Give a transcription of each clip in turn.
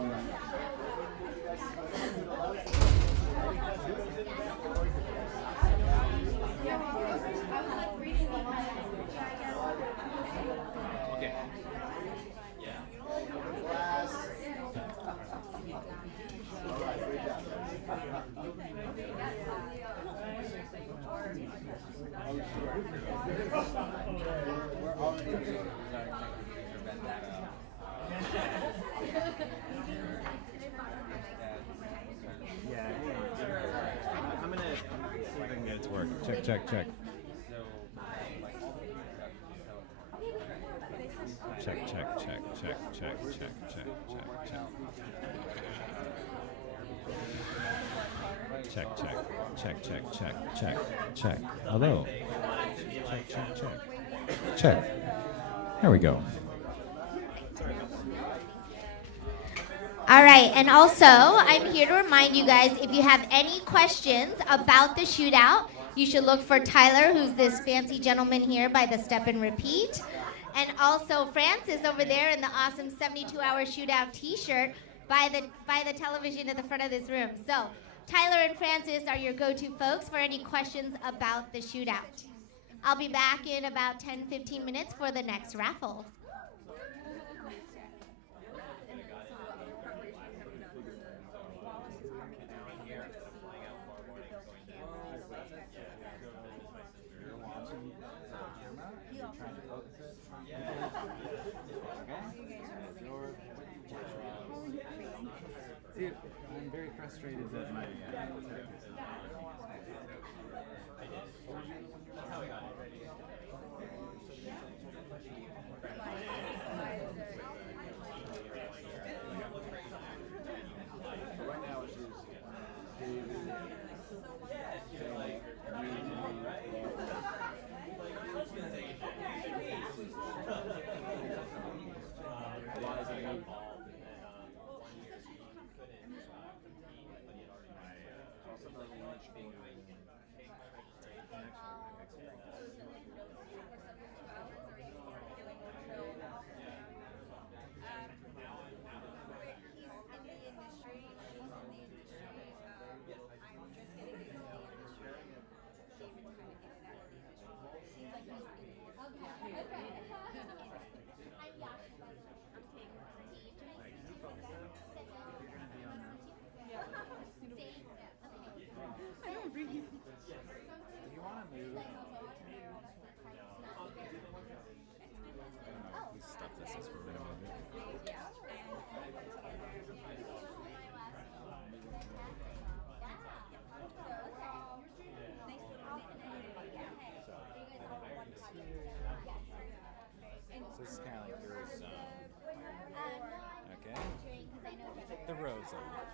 I'm gonna see if I can get it to work. Check, check, check. Check, check, check, check, check, check, check, check, check. Check, check, check, check, check, check, check. Hello. Check, check, check. Check. There we go. All right, and also, I'm here to remind you guys, if you have any questions about the shootout, you should look for Tyler, who's this fancy gentleman here by the Step and Repeat. And also Francis over there in the awesome 72-hour shootout t-shirt by the television at the front of this room. So Tyler and Francis are your go-to folks for any questions about the shootout. I'll be back in about 10-15 minutes for the next raffle. Dude, I'm very frustrated that my So this is kind of like your zone. Okay. The row zone.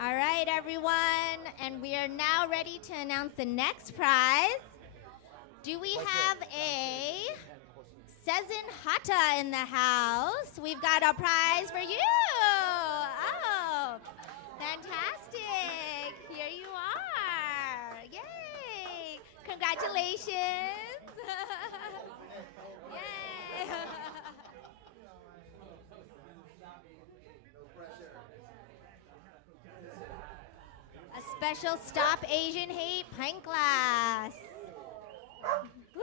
All right, everyone, and we are now ready to announce the next prize. Do we have a Sezin Hata in the house? We've got a prize for you. Oh, fantastic. Here you are. Yay. Congratulations. Yay. A special Stop Asian Hate pint glass. Woo!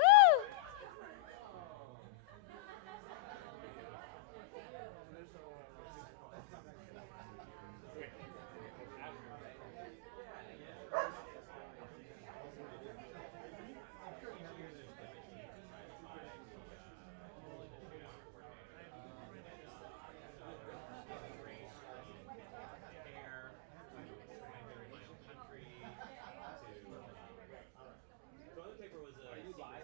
Toilet paper was a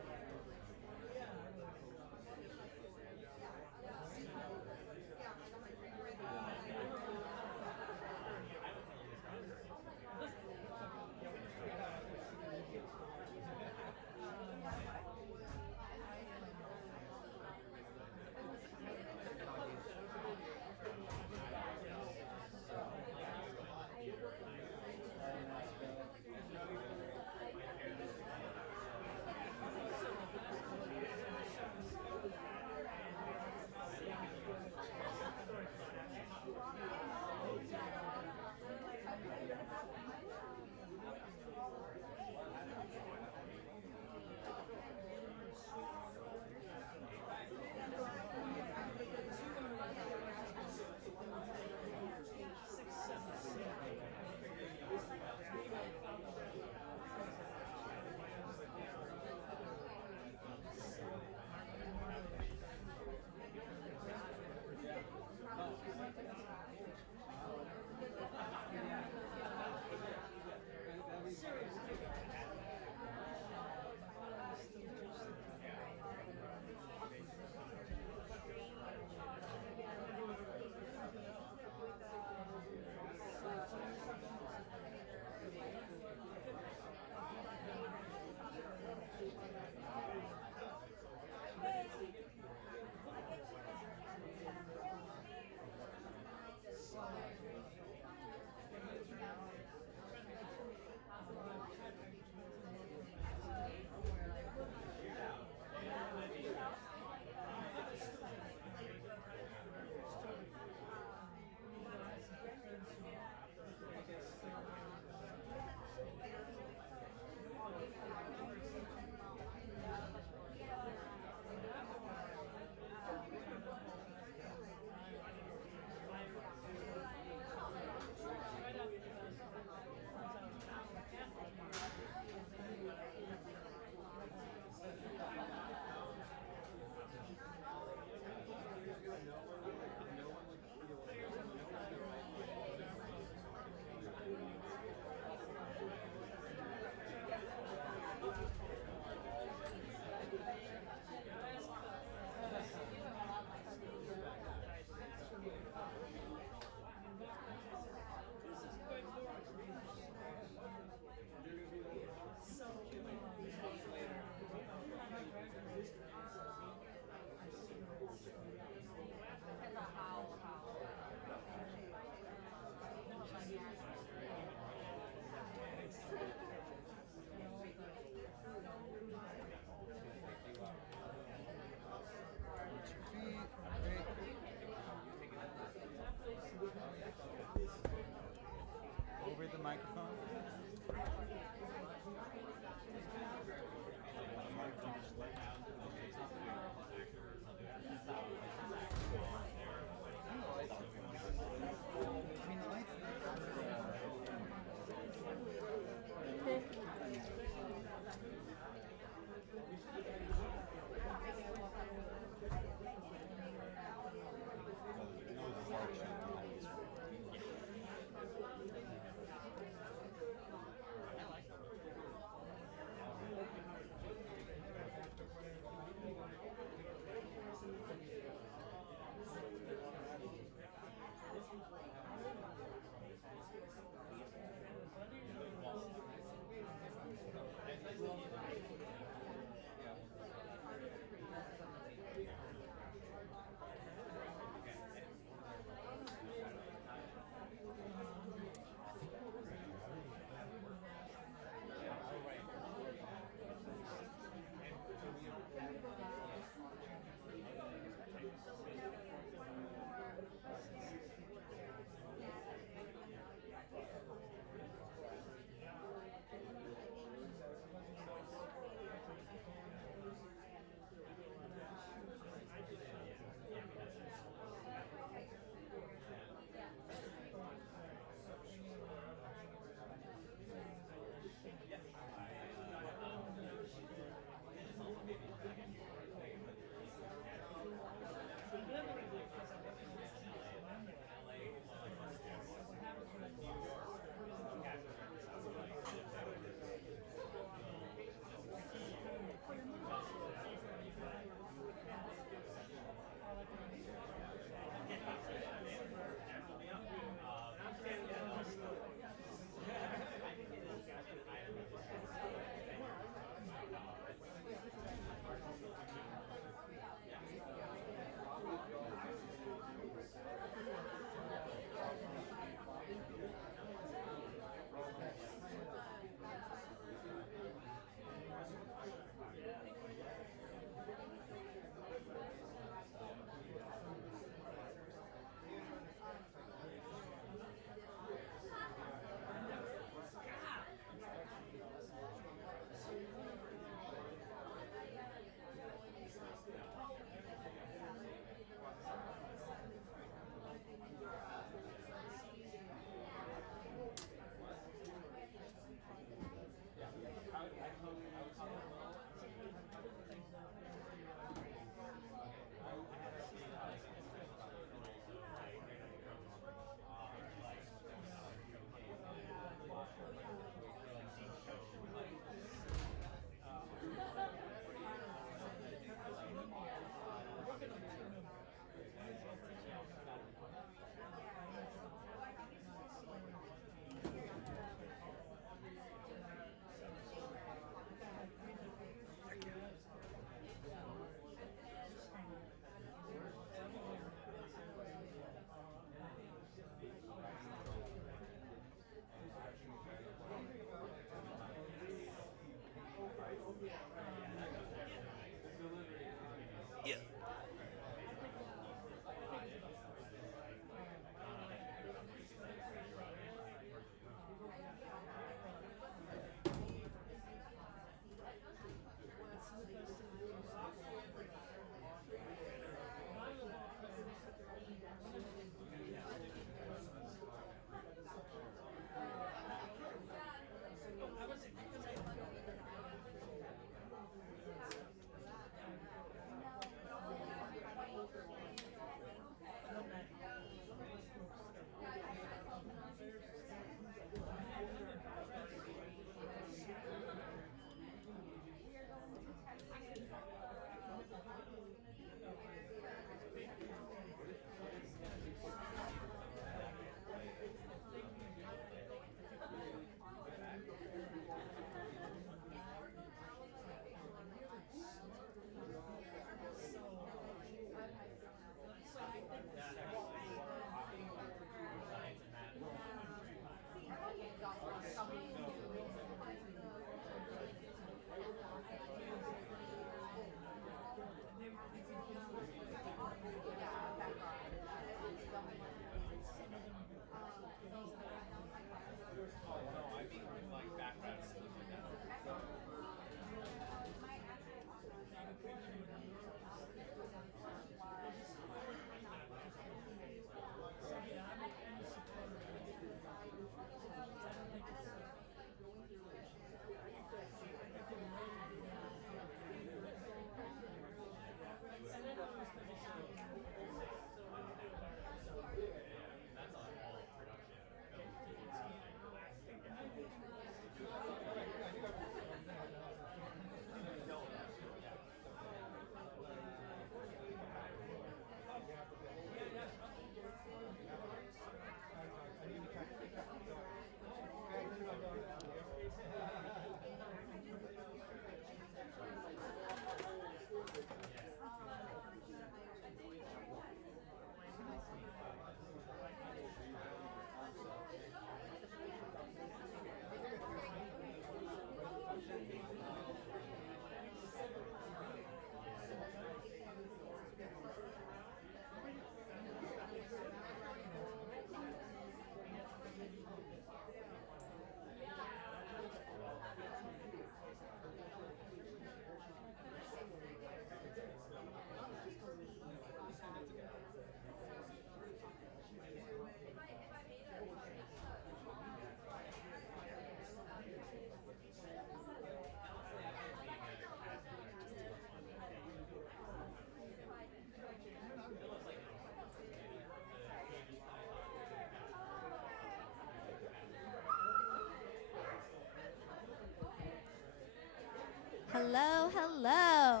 Hello, hello.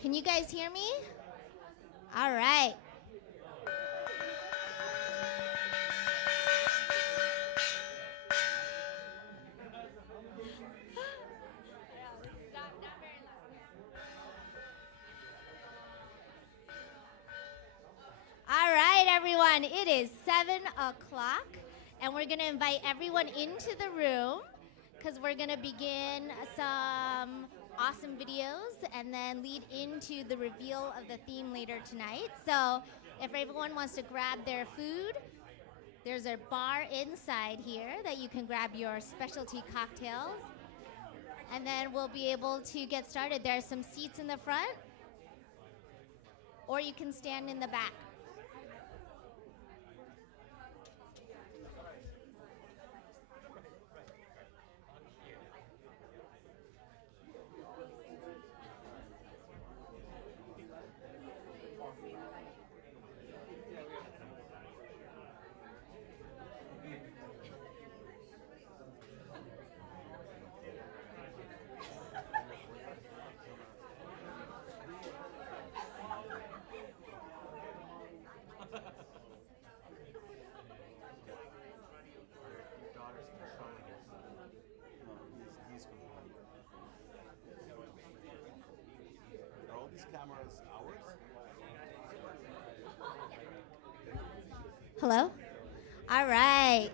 Can you guys hear me? All right. All right, everyone. It is 7 o'clock, and we're going to invite everyone into the room because we're going to begin some awesome videos and then lead into the reveal of the theme later tonight. So if everyone wants to grab their food, there's a bar inside here that you can grab your specialty cocktails. And then we'll be able to get started. There are some seats in the front, or you can stand in the back. Are all these cameras ours? Hello? All right.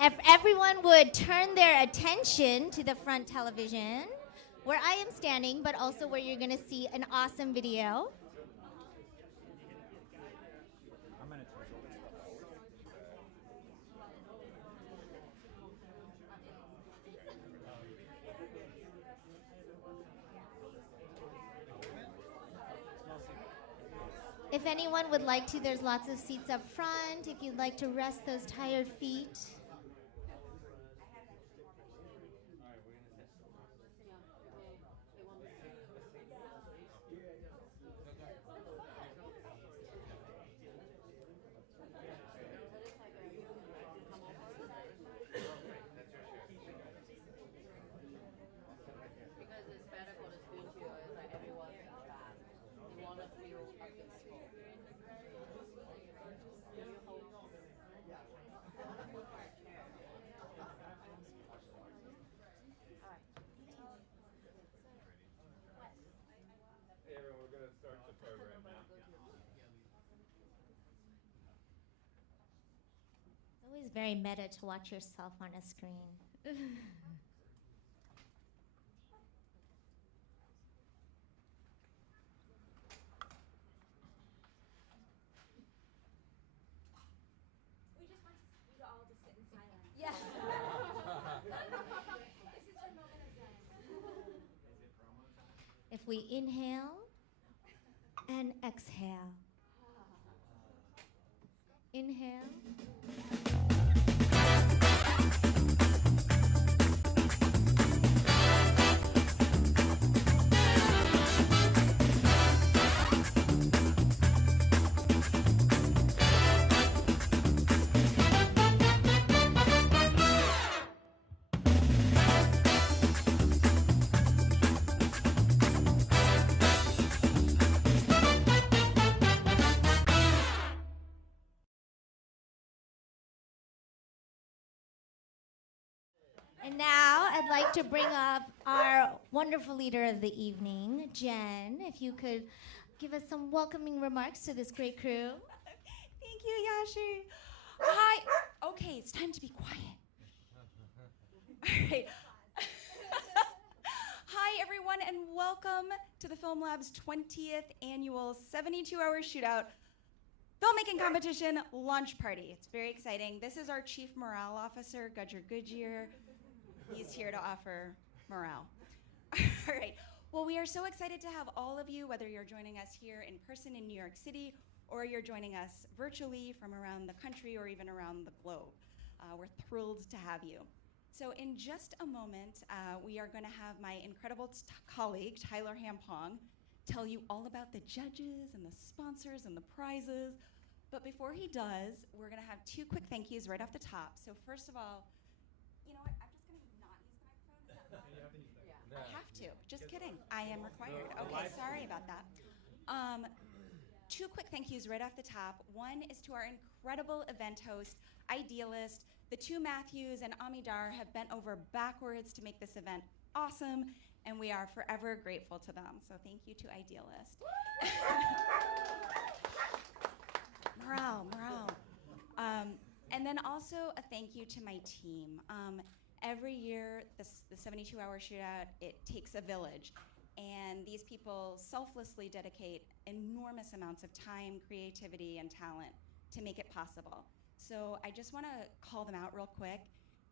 If everyone would turn their attention to the front television, where I am standing, but also where you're going to see an awesome video. If anyone would like to, there's lots of seats up front if you'd like to rest those tired feet. Hey everyone, we're going to start the program now. It's always very meta to watch yourself on a screen. We just want you all to sit in silence. Yes. This is your moment of zen. If we inhale and exhale. Inhale. And now I'd like to bring up our wonderful leader of the evening, Jen. If you could give us some welcoming remarks to this great crew. Thank you, Yashi. Hi. Okay, it's time to be quiet. All right. Hi, everyone, and welcome to the Film Lab's 20th annual 72-hour shootout filmmaking competition launch party. It's very exciting. This is our Chief Morale Officer, Gudger Goodyear. He's here to offer morale. All right. Well, we are so excited to have all of you, whether you're joining us here in person in New York City or you're joining us virtually from around the country or even around the globe. We're thrilled to have you. So in just a moment, we are going to have my incredible colleague, Tyler Hampong, tell you all about the judges and the sponsors and the prizes. But before he does, we're going to have two quick thank yous right off the top. So first of all, you know what? I'm just going to not use the microphone. Is that fine? You have to use that. I have to. Just kidding. I am required. Okay, sorry about that. Two quick thank yous right off the top. One is to our incredible event host, Idealist. The two Matthews and Amidar have bent over backwards to make this event awesome, and we are forever grateful to them. So thank you to Idealist. Morale. And then also a thank you to my team. Every year, the 72-hour shootout, it takes a village. And these people selflessly dedicate enormous amounts of time, creativity, and talent to make it possible. So I just want to call them out real quick.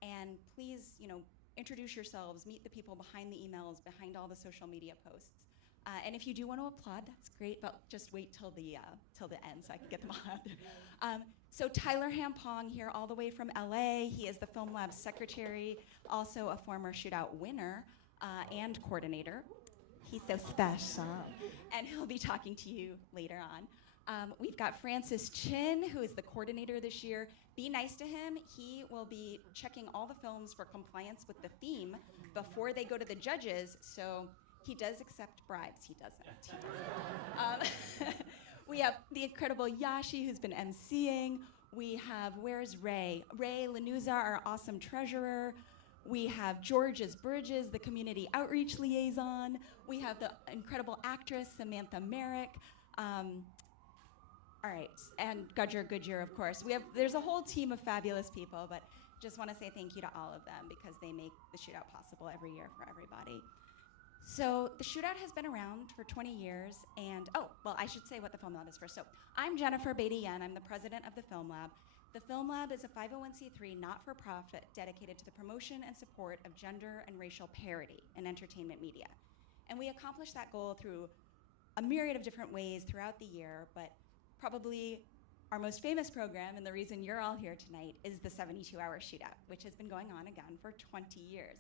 And please, introduce yourselves, meet the people behind the emails, behind all the social media posts. And if you do want to applaud, that's great, but just wait till the end so I can get them all out there. So Tyler Hampong here all the way from LA. He is the Film Lab secretary, also a former shootout winner and coordinator. He's so special. And he'll be talking to you later on. We've got Francis Chin, who is the coordinator this year. Be nice to him. He will be checking all the films for compliance with the theme before they go to the judges, so he does accept bribes. He doesn't. We have the incredible Yashi, who's been emceeing. We have, where's Ray? Ray Lanuza, our awesome treasurer. We have George as Bridges, the community outreach liaison. We have the incredible actress, Samantha Merrick. All right, and Gudger Goodyear, of course. There's a whole team of fabulous people, but just want to say thank you to all of them because they make the shootout possible every year for everybody. So the shootout has been around for 20 years, and I should say what the Film Lab is first. So I'm Jennifer Beatty-Yen. I'm the president of the Film Lab. The Film Lab is a 501c3 not-for-profit dedicated to the promotion and support of gender and racial parity in entertainment media. And we accomplish that goal through a myriad of different ways throughout the year, but probably our most famous program, and the reason you're all here tonight, is the 72-hour shootout, which has been going on again for 20 years.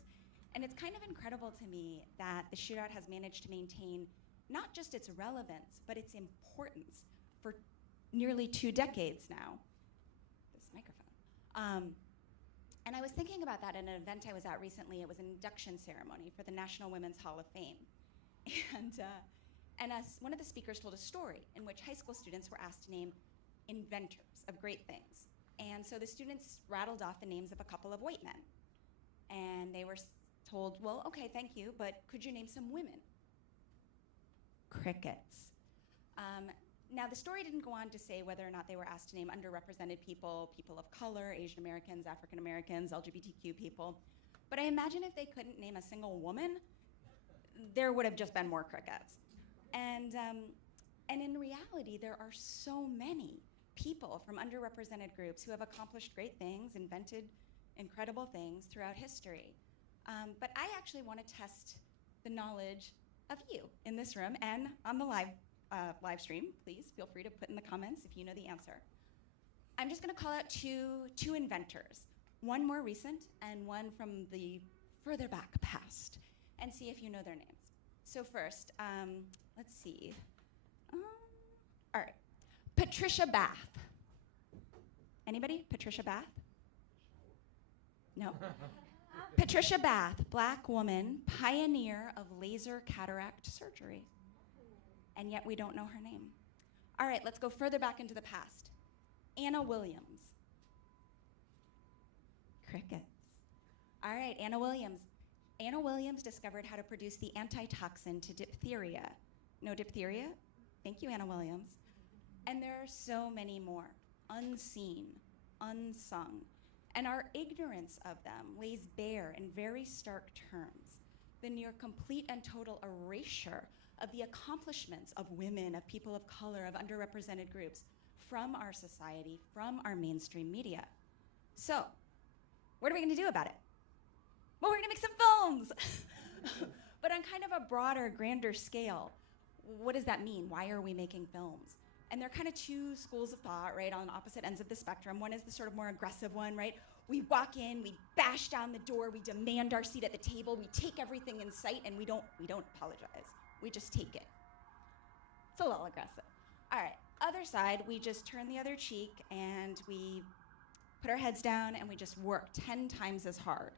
And it's kind of incredible to me that the shootout has managed to maintain not just its relevance, but its importance for nearly 2 decades now. This microphone. And I was thinking about that at an event I was at recently. It was an induction ceremony for the National Women's Hall of Fame. And one of the speakers told a story in which high school students were asked to name inventors of great things. And so the students rattled off the names of a couple of white men. And they were told, well, okay, thank you, but could you name some women? Crickets. Now, the story didn't go on to say whether or not they were asked to name underrepresented people, people of color, Asian Americans, African Americans, LGBTQ people. But I imagine if they couldn't name a single woman, there would have just been more crickets. And in reality, there are so many people from underrepresented groups who have accomplished great things, invented incredible things throughout history. But I actually want to test the knowledge of you in this room and on the live stream. Please feel free to put in the comments if you know the answer. I'm just going to call out two inventors, one more recent and one from the further back past, and see if you know their names. So first, let's see. All right, Patricia Bath. Anybody? Patricia Bath? No. Patricia Bath, Black woman, pioneer of laser cataract surgery. And yet we don't know her name. All right, let's go further back into the past. Anna Williams. Crickets. All right, Anna Williams. Anna Williams discovered how to produce the antitoxin to diphtheria. No diphtheria? Thank you, Anna Williams. And there are so many more, unseen, unsung. And our ignorance of them lays bare in very stark terms the near complete and total erasure of the accomplishments of women, of people of color, of underrepresented groups from our society, from our mainstream media. So, what are we going to do about it? Well, we're going to make some films. But on kind of a broader, grander scale, what does that mean? Why are we making films? And they're kind of two schools of thought, right, on opposite ends of the spectrum. One is the sort of more aggressive one, right? We walk in, we bash down the door, we demand our seat at the table, we take everything in sight, and we don't apologize. We just take it. It's a little aggressive. All right, other side, we just turn the other cheek and we put our heads down and we just work 10 times as hard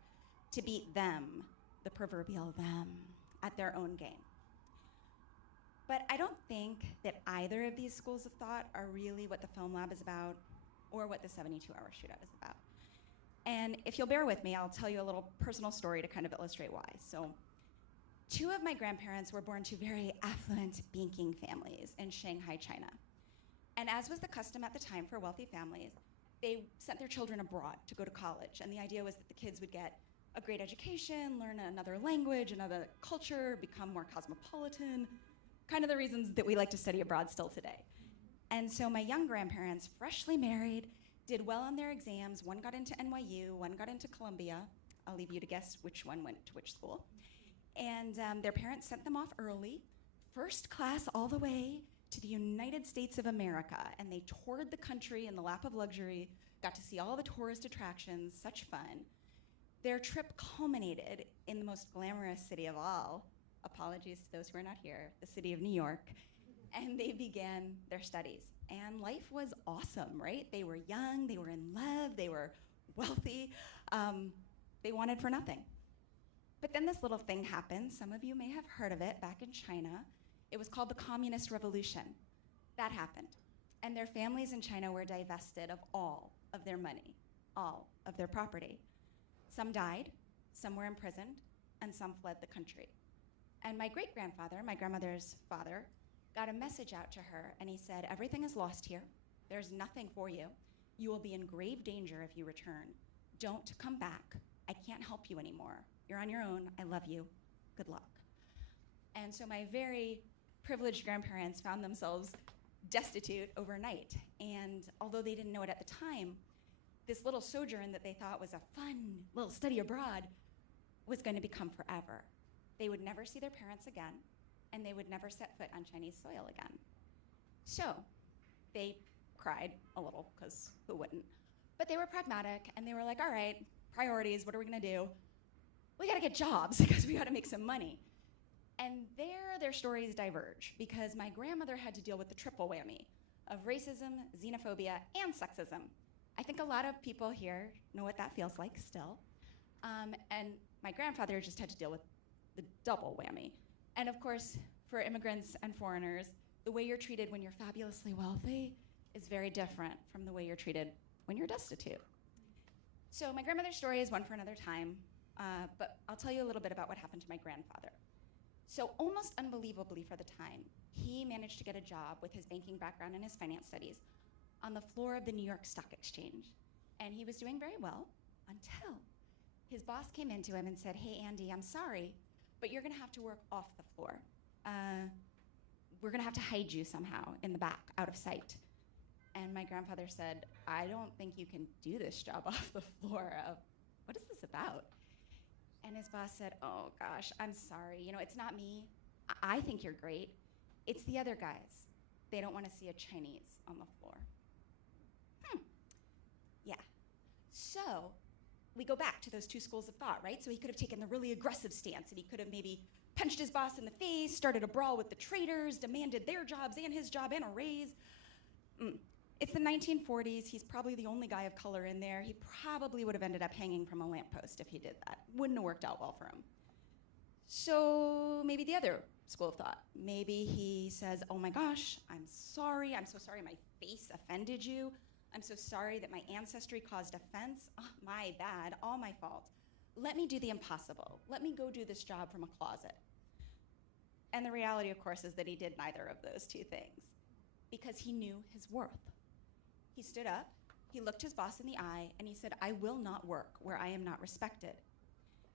to beat them, the proverbial them. at their own game. But I don't think that either of these schools of thought are really what the Film Lab is about or what the 72-hour shootout is about. And if you'll bear with me, I'll tell you a little personal story to kind of illustrate why. So, two of my grandparents were born to very affluent banking families in Shanghai, China. And as was the custom at the time for wealthy families, they sent their children abroad to go to college. And the idea was that the kids would get a great education, learn another language, another culture, become more cosmopolitan, kind of the reasons that we like to study abroad still today. And so my young grandparents, freshly married, did well on their exams. One got into NYU, one got into Columbia. I'll leave you to guess which one went to which school. And their parents sent them off early, first class all the way to the United States of America. And they toured the country in the lap of luxury, got to see all the tourist attractions, such fun. Their trip culminated in the most glamorous city of all, apologies to those who are not here, the city of New York, and they began their studies. And life was awesome, right? They were young, they were in love, they were wealthy, they wanted for nothing. But then this little thing happened. Some of you may have heard of it back in China. It was called the Communist Revolution. That happened. And their families in China were divested of all of their money, all of their property. Some died, some were imprisoned, and some fled the country. And my great-grandfather, my grandmother's father, got a message out to her, and he said, everything is lost here. There's nothing for you. You will be in grave danger if you return. Don't come back. I can't help you anymore. You're on your own. I love you. Good luck. And so my very privileged grandparents found themselves destitute overnight. And although they didn't know it at the time, this little sojourn that they thought was a fun little study abroad was going to become forever. They would never see their parents again, and they would never set foot on Chinese soil again. So they cried a little, because who wouldn't? But they were pragmatic, and they were like, all right, priorities, what are we gonna do? We gotta get jobs, because we gotta make some money. And there, their stories diverge, because my grandmother had to deal with the triple whammy of racism, xenophobia, and sexism. I think a lot of people here know what that feels like still. And my grandfather just had to deal with the double whammy. And of course, for immigrants and foreigners, the way you're treated when you're fabulously wealthy is very different from the way you're treated when you're destitute. So my grandmother's story is one for another time, but I'll tell you a little bit about what happened to my grandfather. So almost unbelievably for the time, he managed to get a job with his banking background and his finance studies on the floor of the New York Stock Exchange. And he was doing very well until his boss came into him and said, hey, Andy, I'm sorry, but you're gonna have to work off the floor. We're gonna have to hide you somehow in the back, out of sight. And my grandfather said, I don't think you can do this job off the floor. What is this about? And his boss said, oh gosh, I'm sorry. You know, it's not me. I think you're great. It's the other guys. They don't wanna see a Chinese on the floor. Yeah. So we go back to those two schools of thought, right? So he could have taken the really aggressive stance, and he could have maybe punched his boss in the face, started a brawl with the traders, demanded their jobs and his job and a raise. It's the 1940s. He's probably the only guy of color in there. He probably would have ended up hanging from a lamppost if he did that. Wouldn't have worked out well for him. So maybe the other school of thought. Maybe he says, oh my gosh, I'm sorry. I'm so sorry my face offended you. I'm so sorry that my ancestry caused offense. Oh, my bad, all my fault. Let me do the impossible. Let me go do this job from a closet. And the reality, of course, is that he did neither of those two things, because he knew his worth. He stood up, he looked his boss in the eye, and he said, I will not work where I am not respected.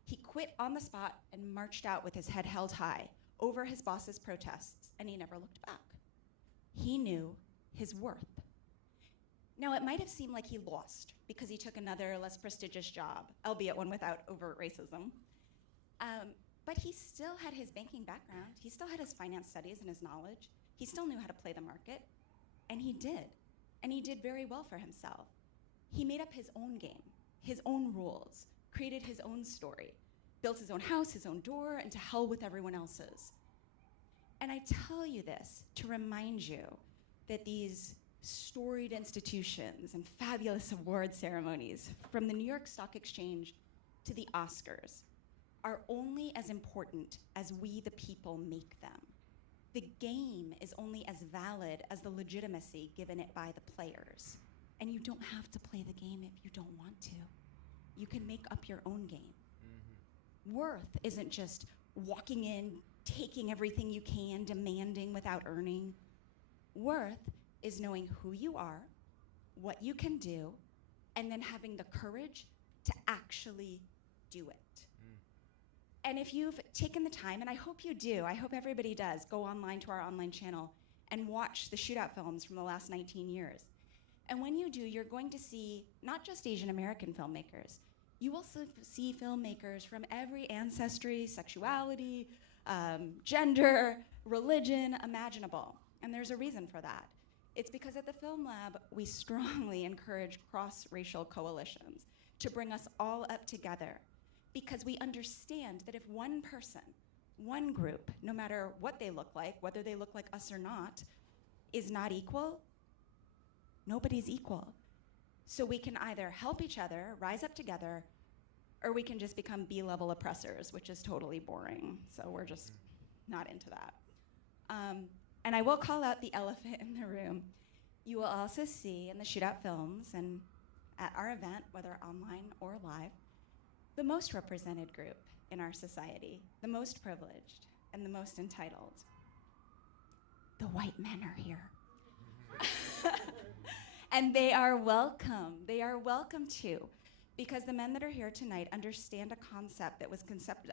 He quit on the spot and marched out with his head held high over his boss's protests, and he never looked back. He knew his worth. Now, it might have seemed like he lost because he took another less prestigious job, albeit one without overt racism. But he still had his banking background. He still had his finance studies and his knowledge. He still knew how to play the market, and he did. And he did very well for himself. He made up his own game, his own rules, created his own story, built his own house, his own door, and to hell with everyone else's. And I tell you this to remind you that these storied institutions and fabulous award ceremonies, from the New York Stock Exchange to the Oscars, are only as important as we, the people, make them. The game is only as valid as the legitimacy given it by the players. And you don't have to play the game if you don't want to. You can make up your own game. Worth isn't just walking in, taking everything you can, demanding without earning. Worth is knowing who you are, what you can do, and then having the courage to actually do it. And if you've taken the time, and I hope you do, I hope everybody does, go online to our online channel and watch the Shootout films from the last 19 years. And when you do, you're going to see not just Asian American filmmakers, you will see filmmakers from every ancestry, sexuality, gender, religion imaginable. And there's a reason for that. It's because at the Film Lab, we strongly encourage cross-racial coalitions to bring us all up together, because we understand that if one person, one group, no matter what they look like, whether they look like us or not, is not equal, nobody's equal. So we can either help each other, rise up together, or we can just become B-level oppressors, which is totally boring. So we're just not into that. And I will call out the elephant in the room. You will also see in the Shootout films and at our event, whether online or live, the most represented group in our society, the most privileged and the most entitled. The white men are here. And they are welcome. They are welcome too, because the men that are here tonight understand a concept that was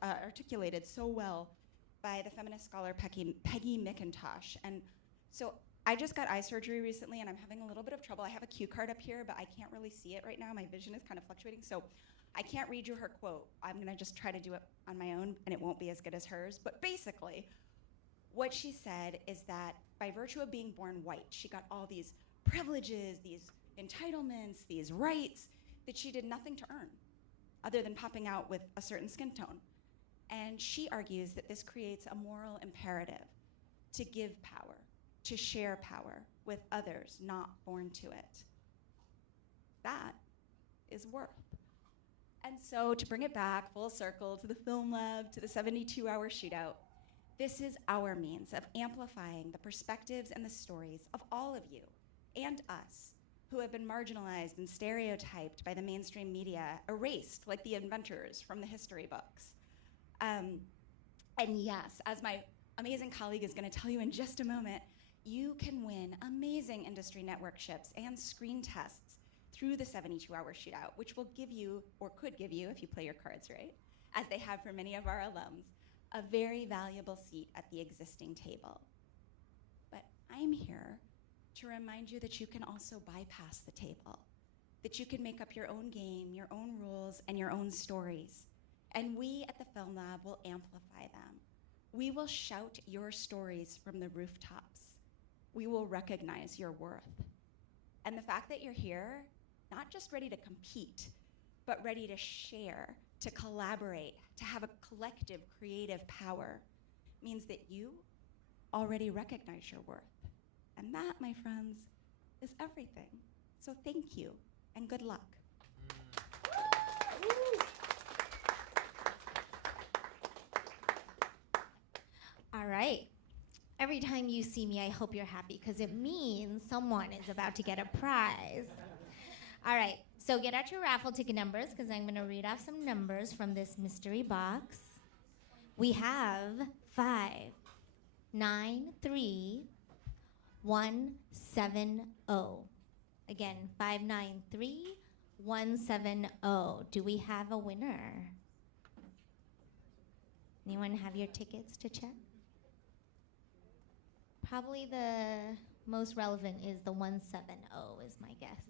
articulated so well by the feminist scholar Peggy McIntosh. And so I just got eye surgery recently, and I'm having a little bit of trouble. I have a cue card up here, but I can't really see it right now. My vision is kind of fluctuating, so I can't read you her quote. I'm gonna just try to do it on my own, and it won't be as good as hers. But basically, what she said is that by virtue of being born white, she got all these privileges, these entitlements, these rights that she did nothing to earn, other than popping out with a certain skin tone. And she argues that this creates a moral imperative to give power, to share power with others not born to it. That is worth. And so to bring it back full circle to the Film Lab, to the 72-hour Shootout, this is our means of amplifying the perspectives and the stories of all of you and us who have been marginalized and stereotyped by the mainstream media, erased like the inventors from the history books. And yes, as my amazing colleague is gonna tell you in just a moment, you can win amazing industry networkships and screen tests through the 72-hour Shootout, which will give you, or could give you if you play your cards right, as they have for many of our alums, a very valuable seat at the existing table. But I'm here to remind you that you can also bypass the table, that you can make up your own game, your own rules, and your own stories. And we at the Film Lab will amplify them. We will shout your stories from the rooftops. We will recognize your worth. And the fact that you're here, not just ready to compete, but ready to share, to collaborate, to have a collective creative power, means that you already recognize your worth. And that, my friends, is everything. So thank you, and good luck. All right. Every time you see me, I hope you're happy, because it means someone is about to get a prize. All right, so get out your raffle ticket numbers, because I'm going to read off some numbers from this mystery box. We have 593170. Again, 593170. Do we have a winner? Anyone have your tickets to check? Probably the most relevant is the 170 is my guess.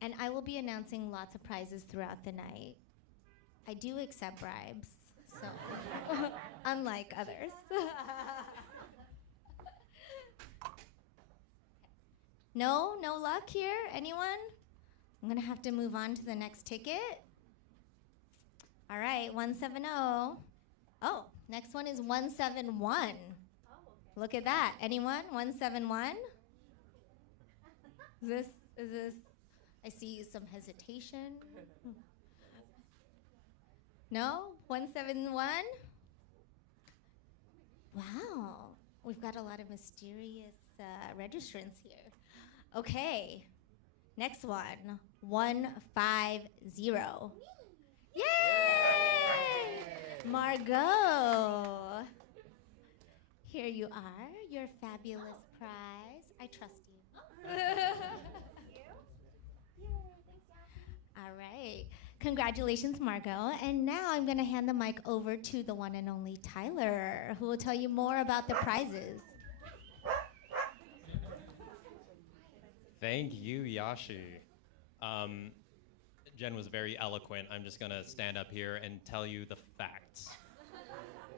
And I will be announcing lots of prizes throughout the night. I do accept bribes, so unlike others. No luck here? Anyone? I'm gonna have to move on to the next ticket. All right, 170. Oh, next one is 171. Look at that. Anyone? 171? Is this, I see some hesitation. No? 171? Wow. We've got a lot of mysterious registrants here. Okay. Next one. 150. Yay! Margot. Here you are, your fabulous prize. I trust you. All right. Congratulations, Margot. And now I'm going to hand the mic over to the one and only Tyler, who will tell you more about the prizes. Thank you, Yashi. Jen was very eloquent. I'm just going to stand up here and tell you the facts.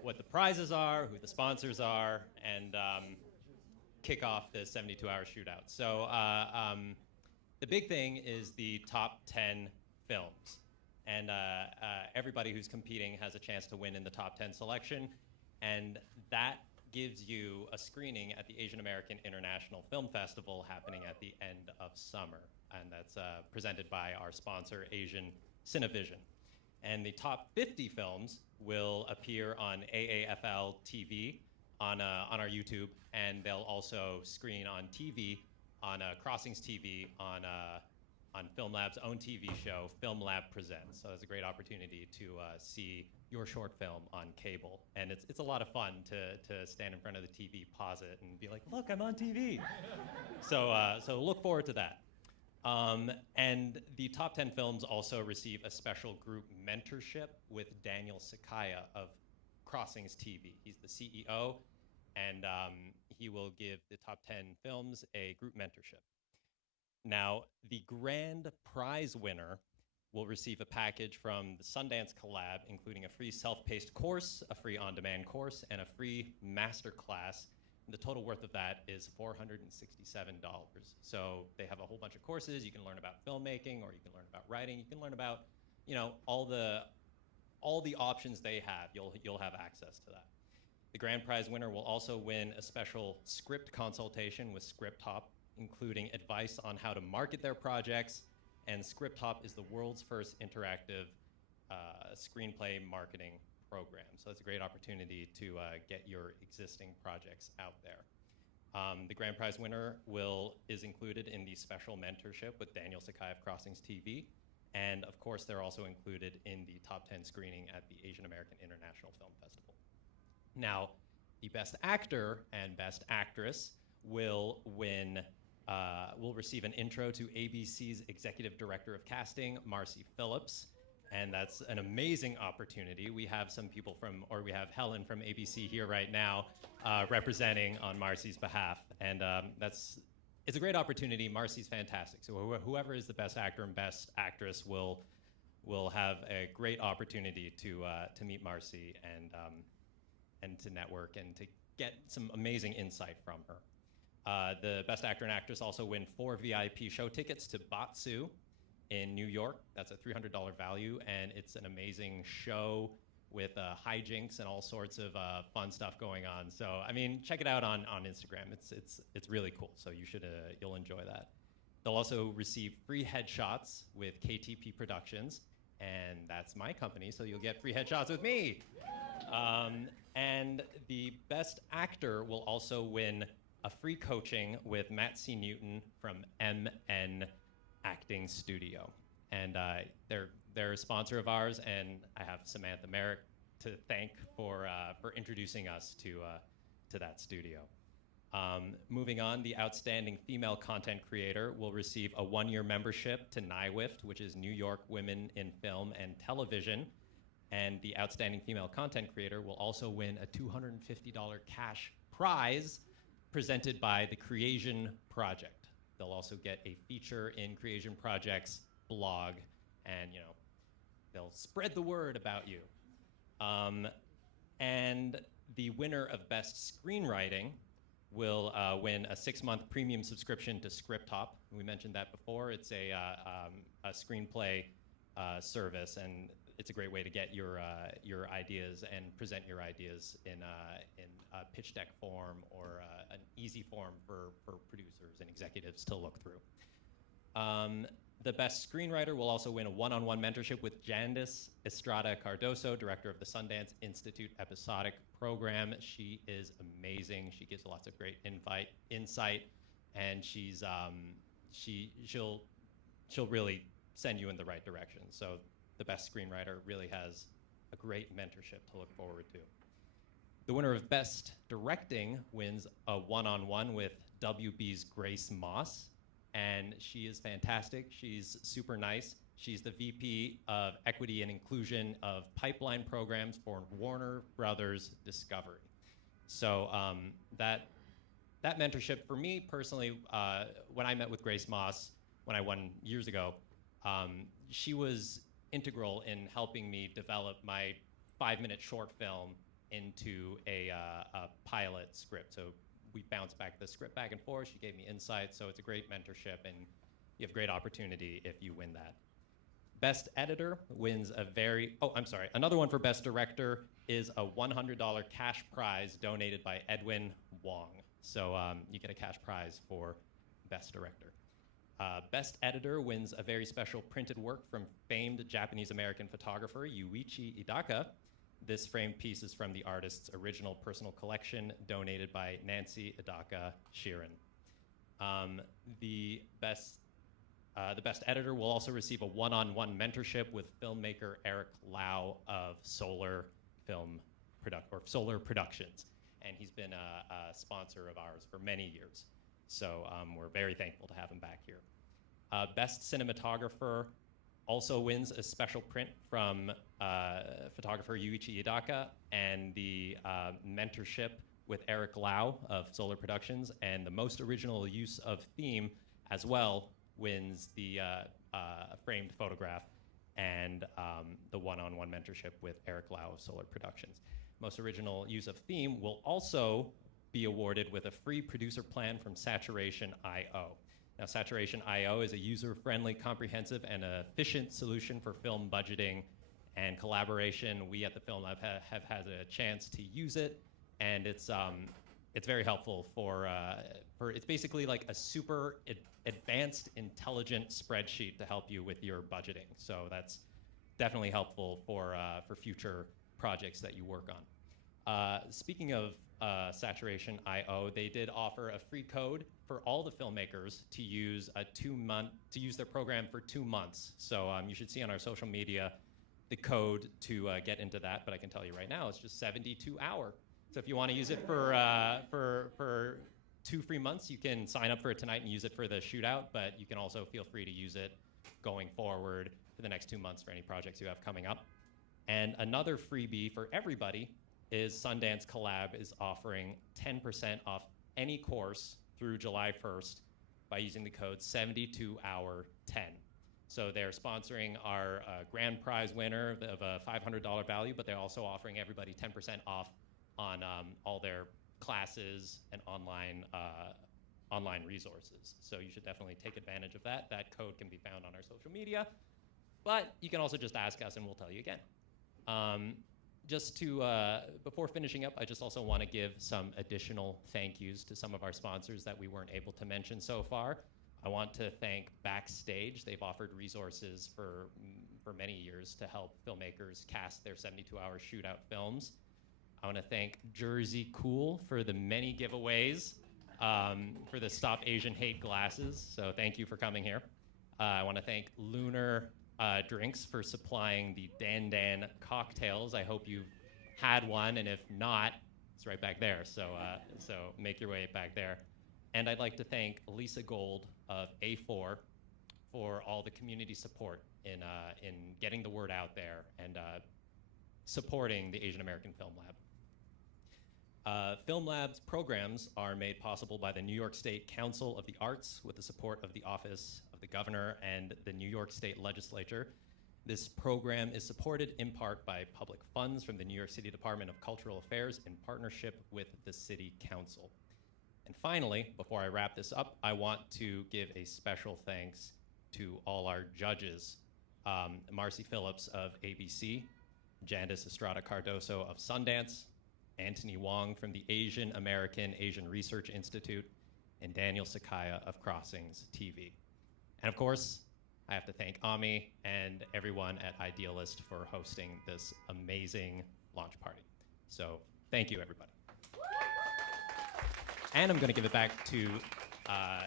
What the prizes are, who the sponsors are, and kick off the 72-hour shootout. So the big thing is the top 10 films. And everybody who's competing has a chance to win in the top 10 selection. And that gives you a screening at the Asian American International Film Festival happening at the end of summer. And that's presented by our sponsor, Asian Cinevision. And the top 50 films will appear on AAFL TV on our YouTube, and they'll also screen on TV, on Crossings TV, on Film Lab's own TV show, Film Lab Presents. So it's a great opportunity to see your short film on cable. And it's a lot of fun to stand in front of the TV, pause it, and be like, look, I'm on TV. So look forward to that. And the top 10 films also receive a special group mentorship with Daniel Sakaya of Crossings TV. He's the CEO, and he will give the top 10 films a group mentorship. Now, the grand prize winner will receive a package from the Sundance Collab, including a free self-paced course, a free on-demand course, and a free master class. And the total worth of that is $467. So they have a whole bunch of courses. You can learn about filmmaking, or you can learn about writing. You can learn about, all the options they have. You'll have access to that. The grand prize winner will also win a special script consultation with ScriptHop, including advice on how to market their projects. And ScriptHop is the world's first interactive screenplay marketing program. So it's a great opportunity to get your existing projects out there. The grand prize winner is included in the special mentorship with Daniel Sakai of Crossings TV. And of course, they're also included in the top 10 screening at the Asian American International Film Festival. Now, the best actor and best actress will receive an intro to ABC's Executive Director of Casting, Marcy Phillips. And that's an amazing opportunity. We have we have Helen from ABC here right now representing on Marcy's behalf. And it's a great opportunity. Marcy's fantastic. So whoever is the best actor and best actress will have a great opportunity to meet Marcy and to network and to get some amazing insight from her. The best actor and actress also win 4 VIP show tickets to Batsu in New York. That's a $300 value, and it's an amazing show with hijinks and all sorts of fun stuff going on. So, I mean, check it out on Instagram. It's really cool. So you'll enjoy that. They'll also receive free headshots with KTP Productions, and that's my company. So you'll get free headshots with me. And the best actor will also win a free coaching with Matt C. Newton from MN Acting Studio. And they're a sponsor of ours, and I have Samantha Merrick to thank for introducing us to that studio. Moving on, the outstanding female content creator will receive a 1-year membership to NYWIFT, which is New York Women in Film and Television. And the outstanding female content creator will also win a $250 cash prize presented by the Creation Project. They'll also get a feature in Creation Project's blog, and they'll spread the word about you. And the winner of Best Screenwriting will win a 6-month premium subscription to ScriptHop. We mentioned that before. It's a screenplay service, and it's a great way to get your ideas and present your ideas in a pitch deck form or an easy form for producers and executives to look through. The best screenwriter will also win a one-on-one mentorship with Jandis Estrada Cardoso, director of the Sundance Institute Episodic Program. She is amazing. She gives lots of great insight, and she'll really send you in the right direction. So the best screenwriter really has a great mentorship to look forward to. The winner of Best Directing wins a one-on-one with WB's Grace Moss, and she is fantastic. She's super nice. She's the VP of Equity and Inclusion of Pipeline Programs for Warner Brothers Discovery. So that mentorship for me personally, when I met with Grace Moss, when I won years ago, she was integral in helping me develop my 5-minute short film into a pilot script. So we bounced back the script back and forth. She gave me insights. So it's a great mentorship, and you have great opportunity if you win that. Best editor wins another one for best director is a $100 cash prize donated by Edwin Wong. So you get a cash prize for best director. Best editor wins a very special printed work from famed Japanese-American photographer Yuichi Idaka. This framed piece is from the artist's original personal collection, donated by Nancy Idaka Sheeran. The best editor will also receive a one-on-one mentorship with filmmaker Eric Lau of Solar Productions, and he's been a sponsor of ours for many years. So we're very thankful to have him back here. Best cinematographer also wins a special print from photographer Yuichi Idaka and the mentorship with Eric Lau of Solar Productions, and the most original use of theme as well wins the framed photograph and the one-on-one mentorship with Eric Lau of Solar Productions. Most original use of theme will also be awarded with a free producer plan from Saturation.io. Now, Saturation.io is a user-friendly, comprehensive, and efficient solution for film budgeting and collaboration. We at the Film Lab have had a chance to use it, and it's very helpful for it's basically like a super advanced, intelligent spreadsheet to help you with your budgeting. So that's definitely helpful for future projects that you work on. Speaking of Saturation.io, they did offer a free code for all the filmmakers to use their program for 2 months. So you should see on our social media the code to get into that. But I can tell you right now, it's just 72 hour. So if you want to use it for 2 free months, you can sign up for it tonight and use it for the shootout. But you can also feel free to use it going forward for the next 2 months for any projects you have coming up. And another freebie for everybody is Sundance Collab is offering 10% off any course through July 1st by using the code 72hour10. So they're sponsoring our grand prize winner of a $500 value, but they're also offering everybody 10% off on all their classes and online resources. So you should definitely take advantage of that. That code can be found on our social media, but you can also just ask us and we'll tell you again. Before finishing up, I just also want to give some additional thank yous to some of our sponsors that we weren't able to mention so far. I want to thank Backstage. They've offered resources for many years to help filmmakers cast their 72-hour shootout films. I want to thank Jersey Cool for the many giveaways for the Stop Asian Hate glasses. So thank you for coming here. I want to thank Lunar Drinks for supplying the Dan Dan cocktails. I hope you've had one, and if not, it's right back there. So make your way back there. And I'd like to thank Lisa Gold of A4 for all the community support in getting the word out there and supporting the Asian American Film Lab. Film Lab's programs are made possible by the New York State Council of the Arts with the support of the Office of the Governor and the New York State Legislature. This program is supported in part by public funds from the New York City Department of Cultural Affairs in partnership with the City Council. And finally, before I wrap this up, I want to give a special thanks to all our judges. Marcy Phillips of ABC, Jandis Estrada Cardoso of Sundance, Anthony Wong from the Asian American Asian Research Institute, and Daniel Sakaya of Crossings TV. And of course, I have to thank Ami and everyone at Idealist for hosting this amazing launch party. So thank you, everybody. And I'm going to give it back to Yashi.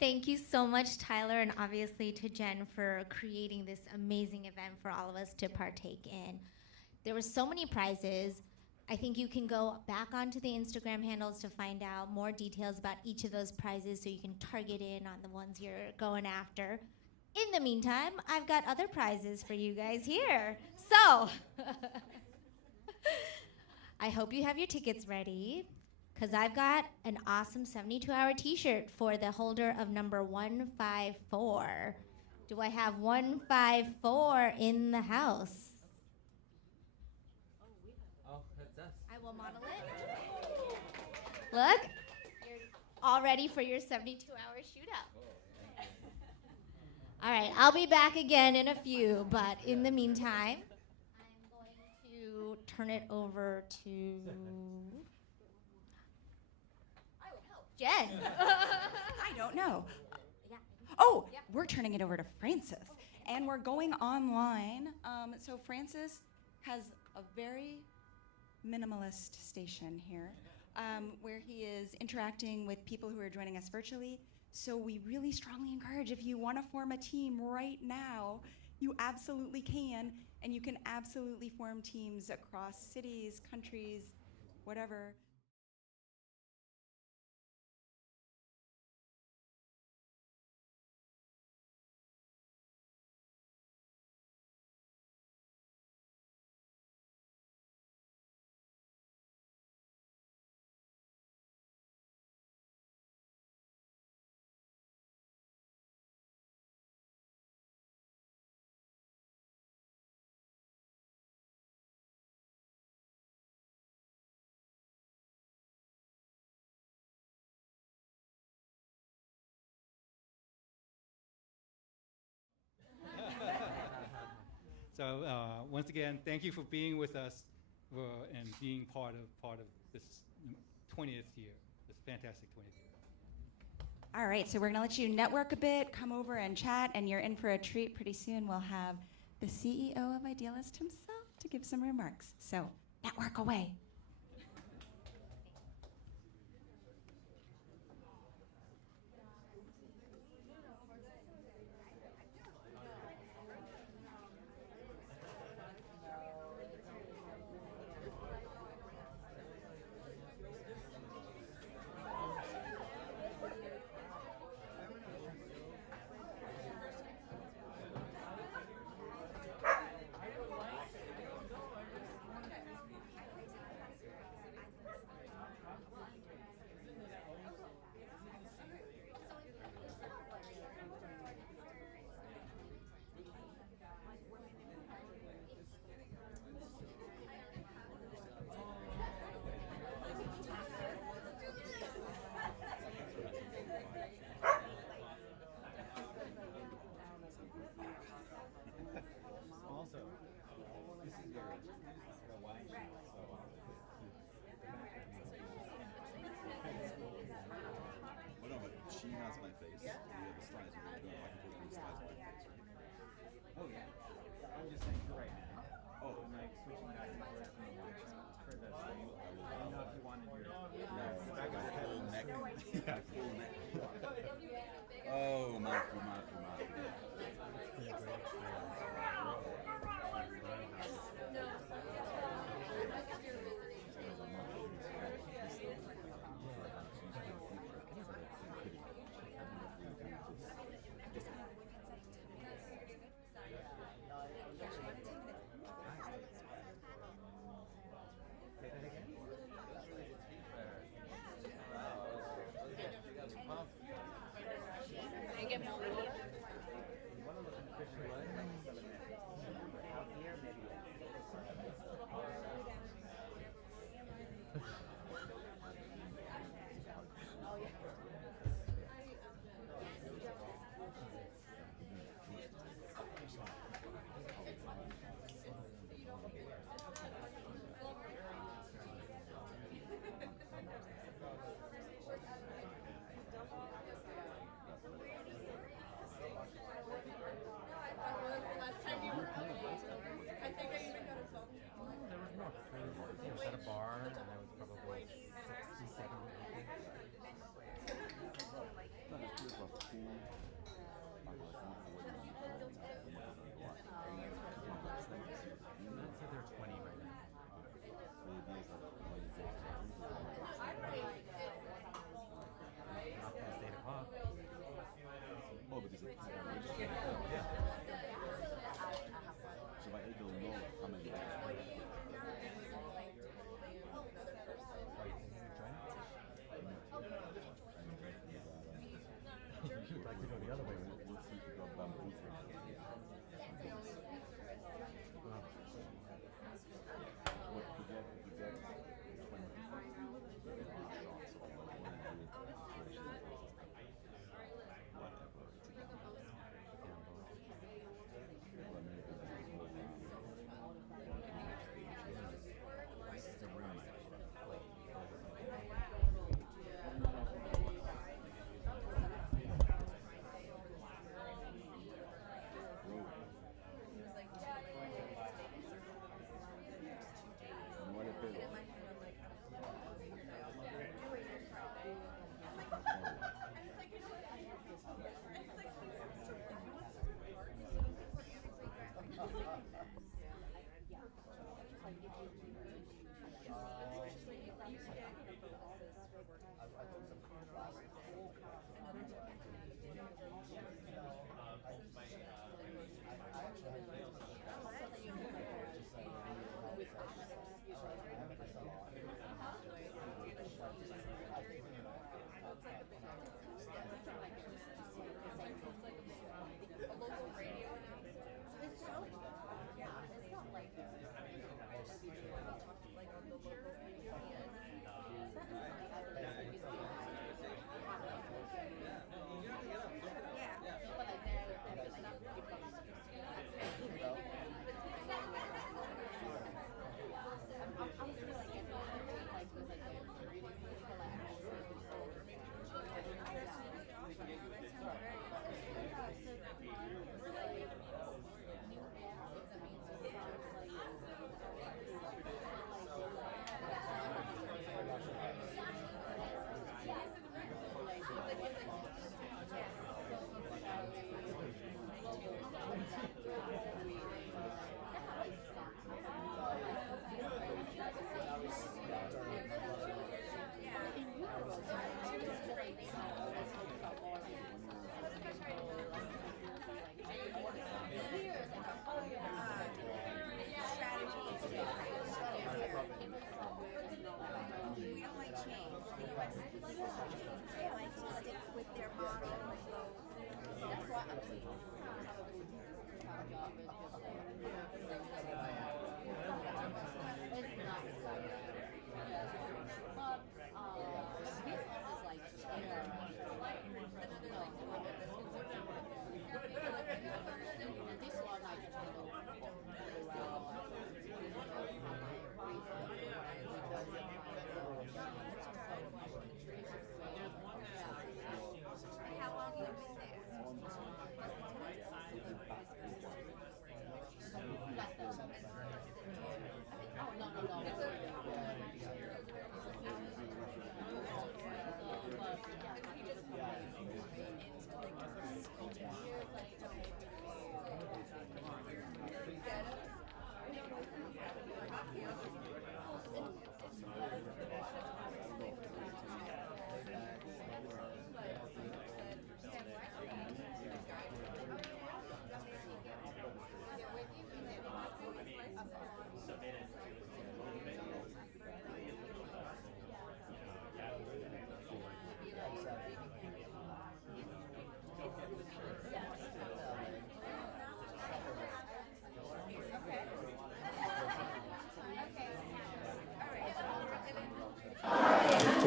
Thank you so much, Tyler, and obviously to Jen for creating this amazing event for all of us to partake in. There were so many prizes. I think you can go back onto the Instagram handles to find out more details about each of those prizes so you can target in on the ones you're going after. In the meantime, I've got other prizes for you guys here. So, I hope you have your tickets ready, because I've got an awesome 72-hour t-shirt for the holder of number 154. Do I have 154 in the house? Oh, that's us. I will model it. Look, you're all ready for your 72-hour shootout. All right, I'll be back again in a few, but in the meantime, I'm going to turn it over to Jen. I don't know. Yeah. Oh, Yeah. we're turning it over to Francis. And we're going online. So Francis has a very minimalist station here where he is interacting with people who are joining us virtually. So we really strongly encourage, if you want to form a team right now, you absolutely can. And you can absolutely form teams across cities, countries, whatever. So once again, thank you for being with us and being part of this 20th year, this fantastic 20th year. All right, so we're going to let you network a bit, come over and chat, and you're in for a treat. Pretty soon we'll have the CEO of Idealist himself to give some remarks. So network away.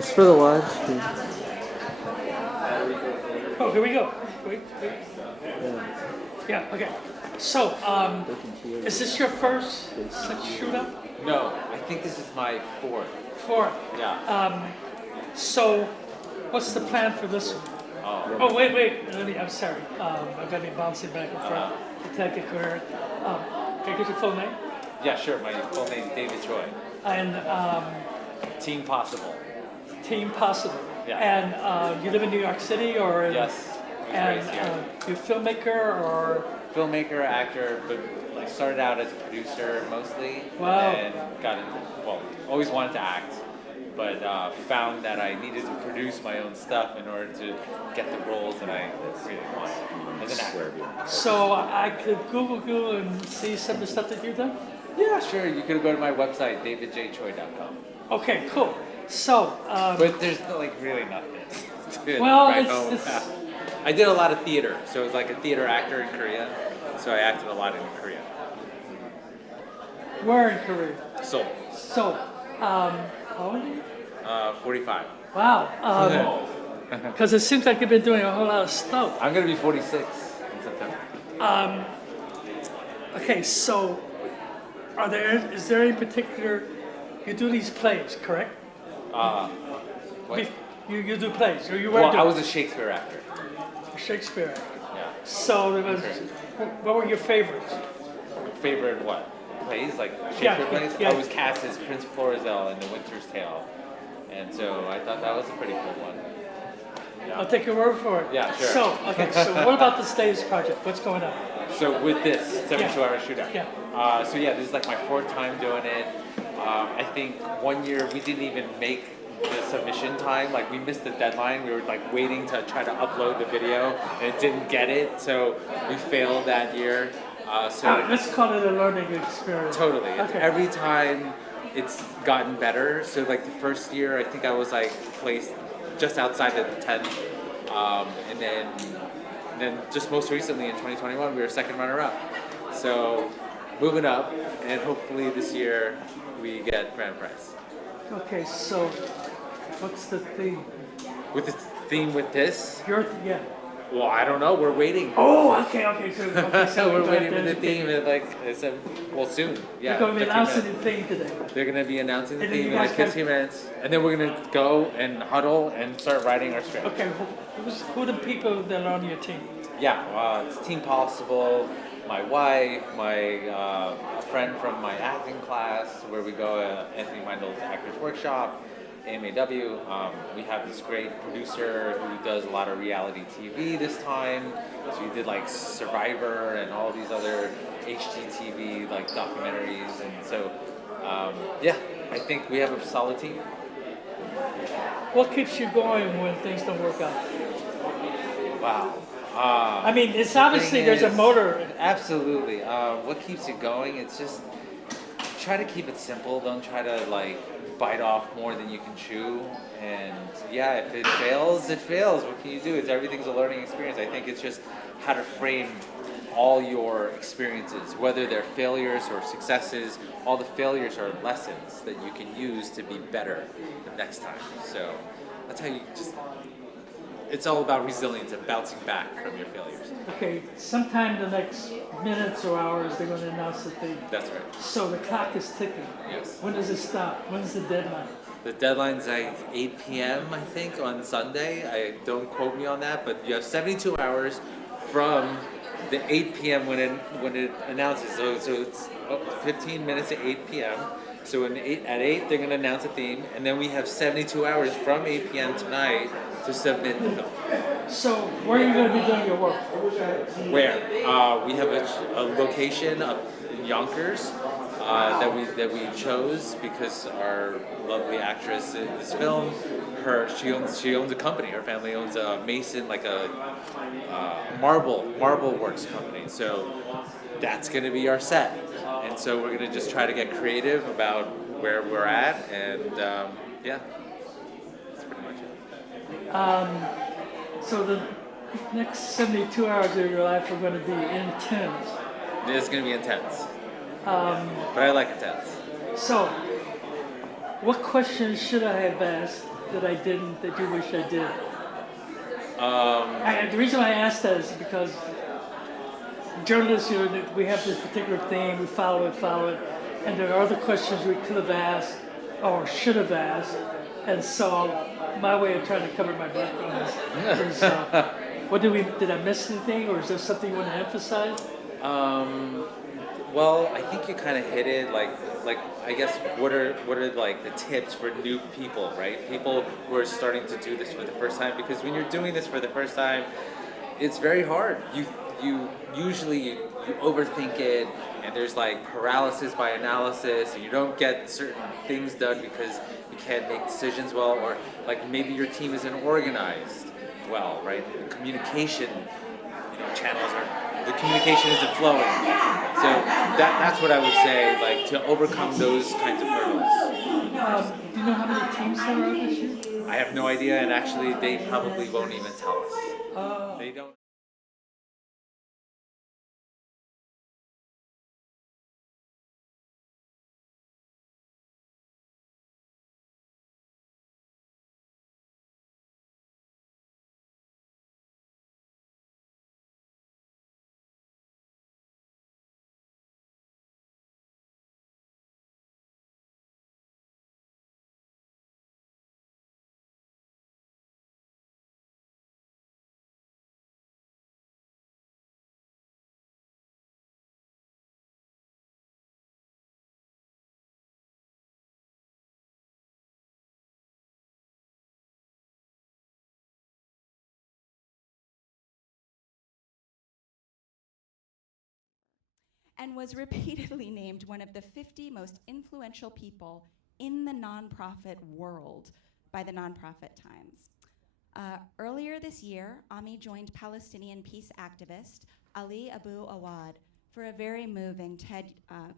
It's for the live stream. Oh, here we go. Wait. Yeah, okay. So, is this your first such shootout? No, I think this is my fourth. Fourth. Yeah. So, what's the plan for this one? Oh, wait. I'm sorry. I'm going to be bouncing back and forth to take a career. Can I get your full name? Yeah, sure. My full name is David Choi. And Team Possible. Team Possible. Yeah. And you live in New York City, or? Yes. And you're a filmmaker, or? Filmmaker, actor, but like started out as a producer mostly. Wow. And got into, well, always wanted to act, but found that I needed to produce my own stuff in order to get the roles that I really wanted as an actor. So I could Google and see some of the stuff that you've done? Yeah, sure. You could go to my website, davidjchoi.com. Okay, cool. So, but there's like really nothing. to well, write it's, home it's about. I did a lot of theater, so it was like a theater actor in Korea. So I acted a lot in Korea. where in Korea? Seoul. So, how old are you? 45. Wow. Because it seems like you've been doing a whole lot of stuff. I'm gonna be 46 in September. Okay, so is there any particular, you do these plays, correct? What? You do plays, or you were Well, doing I was a Shakespeare actor. Shakespeare actor. Yeah. So there was, what were your favorites? Favorite what? Plays? Like Shakespeare plays? yeah. I was cast as Prince Florizel in The Winter's Tale. And so I thought that was a pretty cool one. Yeah. I'll take your word for it. Yeah, sure. So, okay, so what about the stage project? What's going on? So with this 72-hour shootout. Yeah. So yeah, this is like my fourth time doing it. I think 1 year we didn't even make the submission time. Like we missed the deadline. We were like waiting to try to upload the video and it didn't get it. So we failed that year. Let's call it a learning experience. Totally. Okay. Every time it's gotten better. So like the first year, I think I was like placed just outside of the 10th. And then just most recently in 2021, we were second runner-up. So moving up, and hopefully this year we get grand prize. Okay, so what's the theme? With the theme with this? Yeah. Well, I don't know. We're waiting. Oh, okay. So we're waiting for the theme, and like it's soon. Yeah. They're going to be 15 announcing minutes. the theme today. They're going to be announcing the And then theme you in like guys 15 minutes, and then we're going to go and huddle and start writing our script. Okay, who are the people that are on your team? Yeah, it's Team Possible, my wife, my a friend from my acting class, where we go Anthony Meindel's Actors Workshop, AMAW. We have this great producer who does a lot of reality TV this time. So he did like Survivor and all these other HGTV like documentaries, and so yeah, I think we have a solid team. What keeps you going when things don't work out? Wow. I mean, it's the obviously thing there's a is- motor. Absolutely. What keeps you going? It's just try to keep it simple. Don't try to like bite off more than you can chew. And yeah, if it fails, it fails. What can you do? Everything's a learning experience. I think it's just how to frame all your experiences, whether they're failures or successes. All the failures are lessons that you can use to be better the next time. So that's how you just. It's all about resilience and bouncing back from your failures. Okay, sometime the next minutes or hours they're going to announce the theme. That's right. So the clock is ticking. Yes. When does it stop? When's the deadline? The deadline's like 8 p.m. I think on Sunday. Don't quote me on that, but you have 72 hours from the 8 p.m. when it announces. So it's 15 minutes to 8 p.m. So at 8 they're going to announce a theme, and then we have 72 hours from 8 p.m. tonight to submit the film. So where are you going to be doing your work? Where we have a location up in Yonkers that we chose because our lovely actress in this film, she owns a company. Her family owns a mason, like a marble works company. So that's going to be our set, and so we're going to just try to get creative about where we're at, and yeah, that's pretty much it. So the next 72 hours of your life are going to be intense. It's going to be intense, Um, but I like intense. So, what questions should I have asked that I didn't that you wish I did? Um, The reason why I asked that is because journalists, we have this particular theme, we follow it, and there are other questions we could have asked or should have asked, and so my way of trying to cover my background is what did I miss anything, or is there something you want to emphasize? well, I think you kind of hit it. Like I guess what are like the tips for new people, right? People who are starting to do this for the first time. Because when you're doing this for the first time, it's very hard. You usually you overthink it, and there's like paralysis by analysis, and you don't get certain things done because you can't make decisions well, or like maybe your team isn't organized well, right? Communication, channels are the communication isn't flowing. So that's what I would say, like to overcome those kinds of hurdles. Do you know how many teams there are this year? I have no idea, and actually they probably won't even tell us. They don't. And was repeatedly named one of the 50 most influential people in the nonprofit world by the Nonprofit Times. Earlier this year, Ami joined Palestinian peace activist Ali Abu Awad for a very moving TED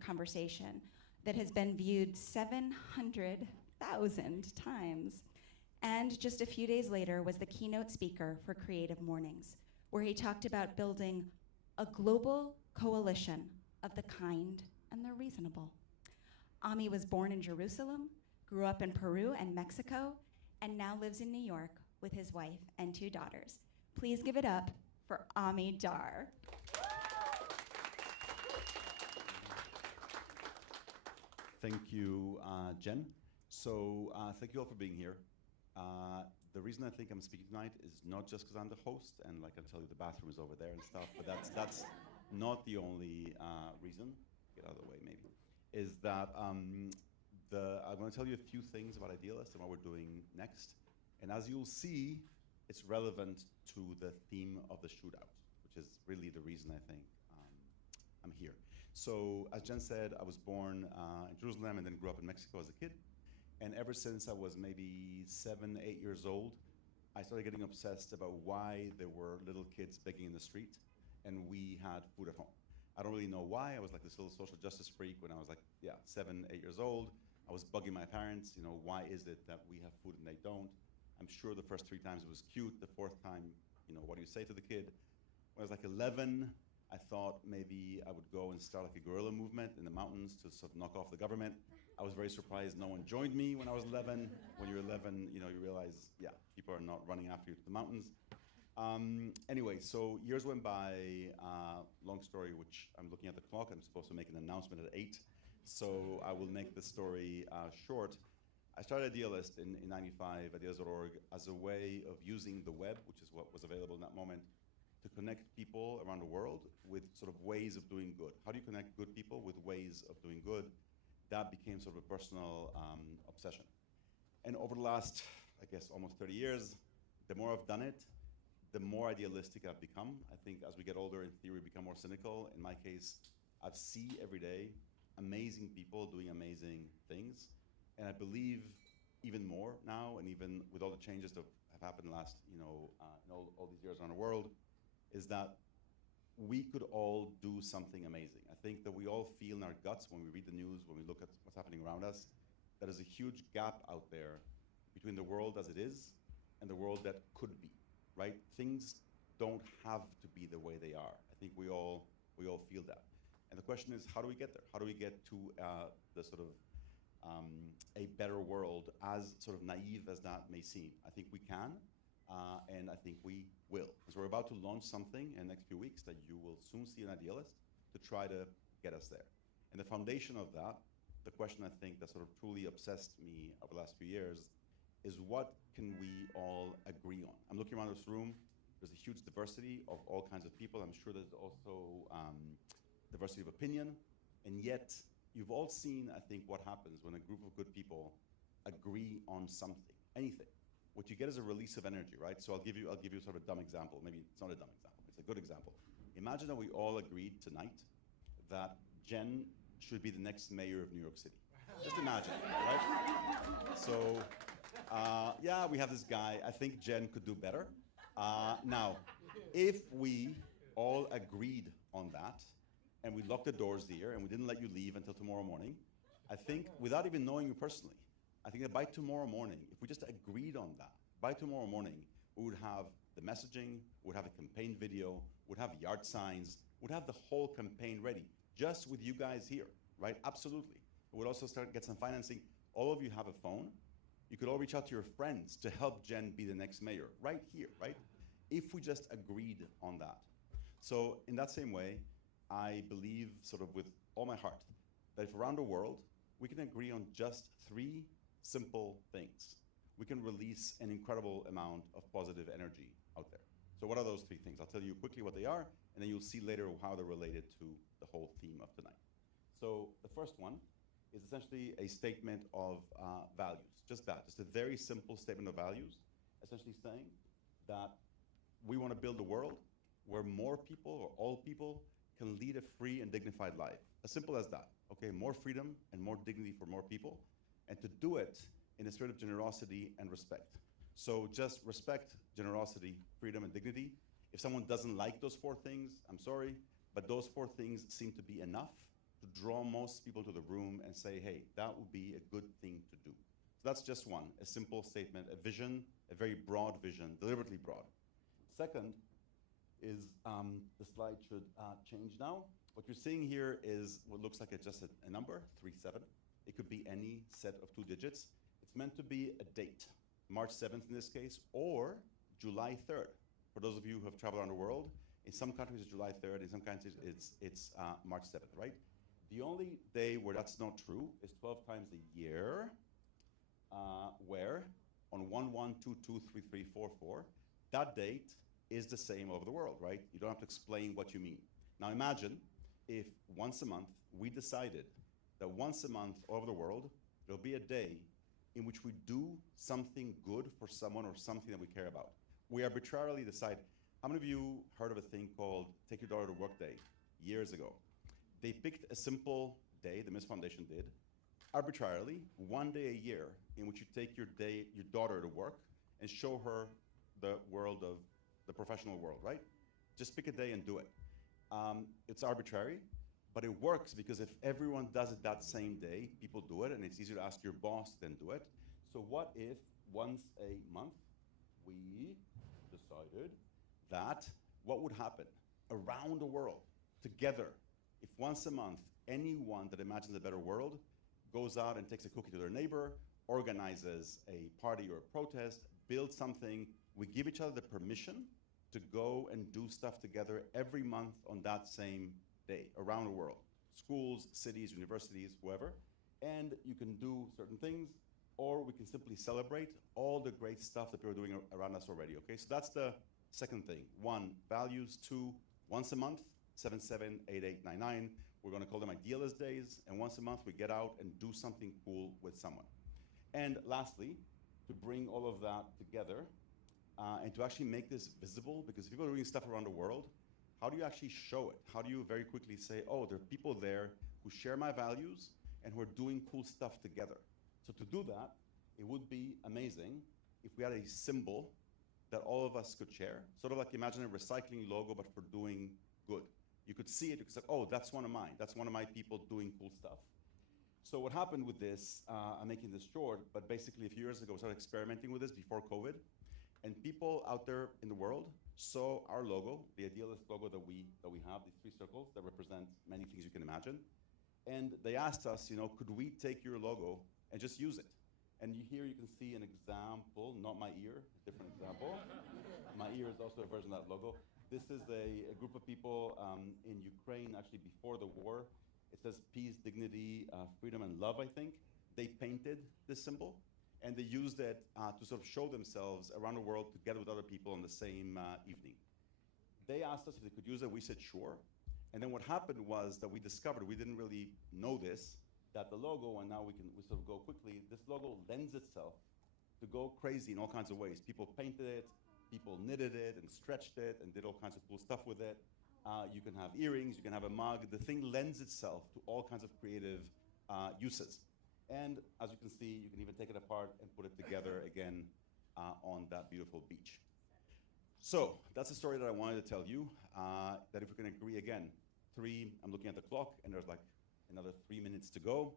conversation that has been viewed 700,000 times. And just a few days later was the keynote speaker for Creative Mornings, where he talked about building a global coalition of the kind and the reasonable. Ami was born in Jerusalem, grew up in Peru and Mexico, and now lives in New York with his wife and 2 daughters. Please give it up for Ami Dar. Thank you, Jen. So thank you all for being here. The reason I think I'm speaking tonight is not just because I'm the host, and like I tell you, the bathroom is over there and stuff, but that's not the only reason. Get out of the way, maybe. Is that I'm going to tell you a few things about Idealist and what we're doing next. And as you'll see, it's relevant to the theme of the shootout, which is really the reason I think I'm here. So as Jen said, I was born in Jerusalem and then grew up in Mexico as a kid. And ever since I was maybe 7, 8 years old, I started getting obsessed about why there were little kids begging in the street and we had food at home. I don't really know why. I was like this little social justice freak when I was like, 7, 8 years old. I was bugging my parents, why is it that we have food and they don't? I'm sure the first 3 times it was cute. The 4th time, what do you say to the kid? When I was like 11, I thought maybe I would go and start like a guerrilla movement in the mountains to sort of knock off the government. I was very surprised no one joined me when I was 11. When you're 11, you realize, people are not running after you to the mountains. Anyway, so years went by, long story, which I'm looking at the clock. I'm supposed to make an announcement at 8. So I will make the story short. I started Idealist in 95, ideas.org, as a way of using the web, which is what was available in that moment, to connect people around the world with sort of ways of doing good. How do you connect good people with ways of doing good? That became sort of a personal obsession. And over the last, I guess, almost 30 years, the more I've done it, the more idealistic I've become. I think as we get older, in theory, we become more cynical. In my case, I see every day amazing people doing amazing things. And I believe even more now, and even with all the changes that have happened last, in all these years around the world, is that we could all do something amazing. I think that we all feel in our guts when we read the news, when we look at what's happening around us, that there's a huge gap out there between the world as it is and the world that could be, right? Things don't have to be the way they are. I think we all feel that. And the question is, how do we get there? How do we get to the sort of a better world, as sort of naive as that may seem. I think we can, and I think we will. So we're about to launch something in the next few weeks that you will soon see an idealist to try to get us there. And the foundation of that, the question I think that sort of truly obsessed me over the last few years, is what can we all agree on? I'm looking around this room. There's a huge diversity of all kinds of people. I'm sure there's also diversity of opinion. And yet, you've all seen, I think, what happens when a group of good people agree on something, anything. What you get is a release of energy, right? So I'll give you sort of a dumb example. Maybe it's not a dumb example. It's a good example. Imagine that we all agreed tonight that Jen should be the next mayor of New York City. Just imagine, right? So, yeah, we have this guy. I think Jen could do better. Now, if we all agreed on that, and we locked the doors here, and we didn't let you leave until tomorrow morning, I think, without even knowing you personally, I think that by tomorrow morning, if we just agreed on that, by tomorrow morning, we would have the messaging, we would have a campaign video, we'd have yard signs, we'd have the whole campaign ready, just with you guys here, right? Absolutely. We'd also get some financing. All of you have a phone. You could all reach out to your friends to help Jen be the next mayor, right here, right? If we just agreed on that. So in that same way, I believe sort of with all my heart that if around the world, we can agree on just 3 simple things, we can release an incredible amount of positive energy out there. So what are those 3 things? I'll tell you quickly what they are, and then you'll see later how they're related to the whole theme of tonight. So the first one is essentially a statement of values, just that, just a very simple statement of values, essentially saying that we want to build a world where more people or all people can lead a free and dignified life. As simple as that, okay? More freedom and more dignity for more people, and to do it in a spirit of generosity and respect. So just respect, generosity, freedom, and dignity. If someone doesn't like those 4 things, I'm sorry, but those 4 things seem to be enough to draw most people to the room and say, hey, that would be a good thing to do. So that's just one, a simple statement, a vision, a very broad vision, deliberately broad. Second is, the slide should change now. What you're seeing here is what looks like just a number, 37. It could be any set of 2 digits. It's meant to be a date, March 7th in this case, or July 3rd. For those of you who have traveled around the world, in some countries it's July 3rd, in some countries it's March 7th, right? The only day where that's not true is 12 times a year, where on 11223344, that date is the same over the world, right? You don't have to explain what you mean. Now imagine if once a month we decided that once a month over the world, there'll be a day in which we do something good for someone or something that we care about. We arbitrarily decide. How many of you heard of a thing called Take Your Daughter to Work Day years ago? They picked a simple day, the Miss Foundation did, arbitrarily, one day a year in which you take your daughter to work and show her the world of the professional world, right? Just pick a day and do it. It's arbitrary, but it works because if everyone does it that same day, people do it, and it's easier to ask your boss than do it. So what if once a month we decided that what would happen around the world together, if once a month anyone that imagines a better world goes out and takes a cookie to their neighbor, organizes a party or a protest, builds something, we give each other the permission to go and do stuff together every month on that same day around the world. Schools, cities, universities, whoever. And you can do certain things, or we can simply celebrate all the great stuff that people are doing around us already, okay? So that's the second thing. 1, values. 2, once a month, 778899. We're gonna call them Idealist Days, and once a month we get out and do something cool with someone. And lastly, to bring all of that together, and to actually make this visible, because people are doing stuff around the world, how do you actually show it? How do you very quickly say, oh, there are people there who share my values and who are doing cool stuff together? So to do that, it would be amazing if we had a symbol that all of us could share, sort of like imagine a recycling logo, but for doing good. You could see it, you could say, oh, that's one of mine. That's one of my people doing cool stuff. So what happened with this, I'm making this short, but basically a few years ago, we started experimenting with this before COVID. And people out there in the world saw our logo, the Idealist logo that we have, these 3 circles that represent many things you can imagine. And they asked us, could we take your logo and just use it? And here you can see an example, not my ear, a different example. My ear is also a version of that logo. This is a group of people in Ukraine, actually before the war. It says peace, dignity, freedom, and love, I think. They painted this symbol, and they used it to sort of show themselves around the world together with other people on the same evening. They asked us if they could use it. We said sure. And then what happened was that we discovered, we didn't really know this, that the logo, and now we sort of go quickly, this logo lends itself to go crazy in all kinds of ways. People painted it, people knitted it and stretched it and did all kinds of cool stuff with it. You can have earrings, you can have a mug. The thing lends itself to all kinds of creative uses. And as you can see, you can even take it apart and put it together again on that beautiful beach. So that's the story that I wanted to tell you, that if we can agree again, I'm looking at the clock, and there's like another 3 minutes to go.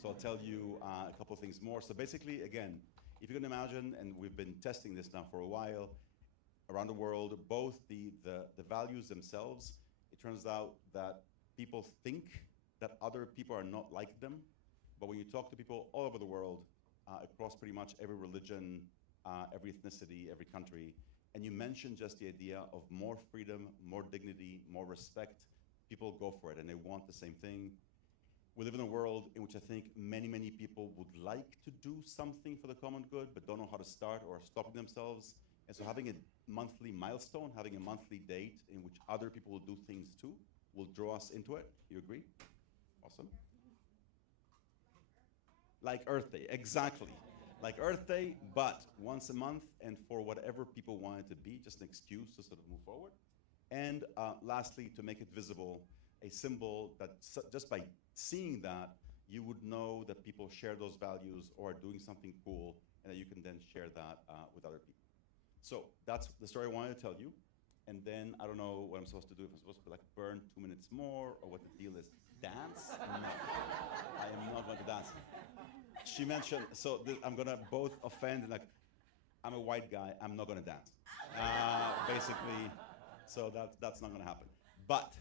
So I'll tell you a couple of things more. So basically, again, if you can imagine, and we've been testing this now for a while, around the world, both the values themselves, it turns out that people think that other people are not like them. But when you talk to people all over the world, across pretty much every religion, every ethnicity, every country, and you mention just the idea of more freedom, more dignity, more respect, people go for it and they want the same thing. We live in a world in which I think many, many people would like to do something for the common good, but don't know how to start or are stopping themselves. And so having a monthly milestone, having a monthly date in which other people will do things too, will draw us into it. You agree? Awesome. Like Earth Day, exactly. Like Earth Day, but once a month, and for whatever people want it to be, just an excuse to sort of move forward. And lastly, to make it visible, a symbol that just by seeing that, you would know that people share those values or are doing something cool, and that you can then share that with other people. So that's the story I wanted to tell you. And then I don't know what I'm supposed to do, if I'm supposed to like burn 2 minutes more, or what the deal is. Dance? No, I am not going to dance. She mentioned, so I'm gonna both offend, like, I'm a white guy, I'm not gonna dance. Basically, so that's not gonna happen. But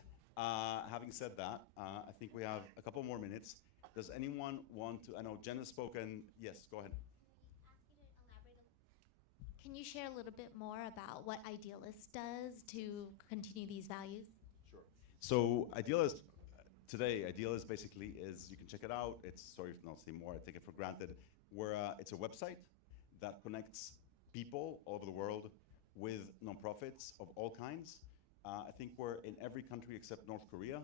having said that, I think we have a couple more minutes. Does anyone want to, I know Jen has spoken, yes, go ahead. Can you share a little bit more about what Idealist does to continue these values? Sure. So Idealist, today, Idealist basically is, you can check it out. It's, sorry if not say more, I take it for granted. It's a website that connects people all over the world with nonprofits of all kinds. I think we're in every country except North Korea.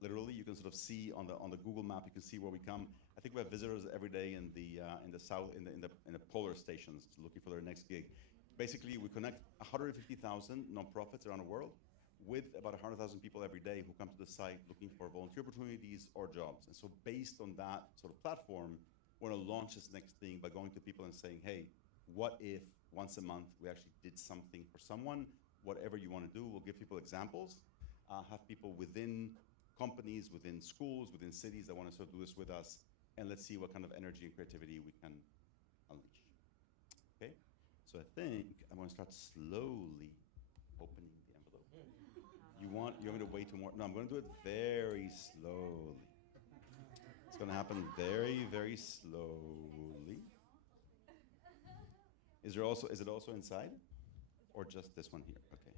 Literally, you can sort of see on the Google map, you can see where we come. I think we have visitors every day in the south, in the polar stations, looking for their next gig. Basically, we connect 150,000 nonprofits around the world with about 100,000 people every day who come to the site looking for volunteer opportunities or jobs. And so based on that sort of platform, we're gonna launch this next thing by going to people and saying, hey, what if once a month we actually did something for someone? Whatever you wanna do, we'll give people examples, have people within companies, within schools, within cities that wanna sort of do this with us, and let's see what kind of energy and creativity we can unleash. Okay, so I think I'm gonna start slowly opening the envelope. You want me to wait till more? No, I'm gonna do it very slowly. It's gonna happen very, very slowly. Is it also inside? Or just this one here? Okay.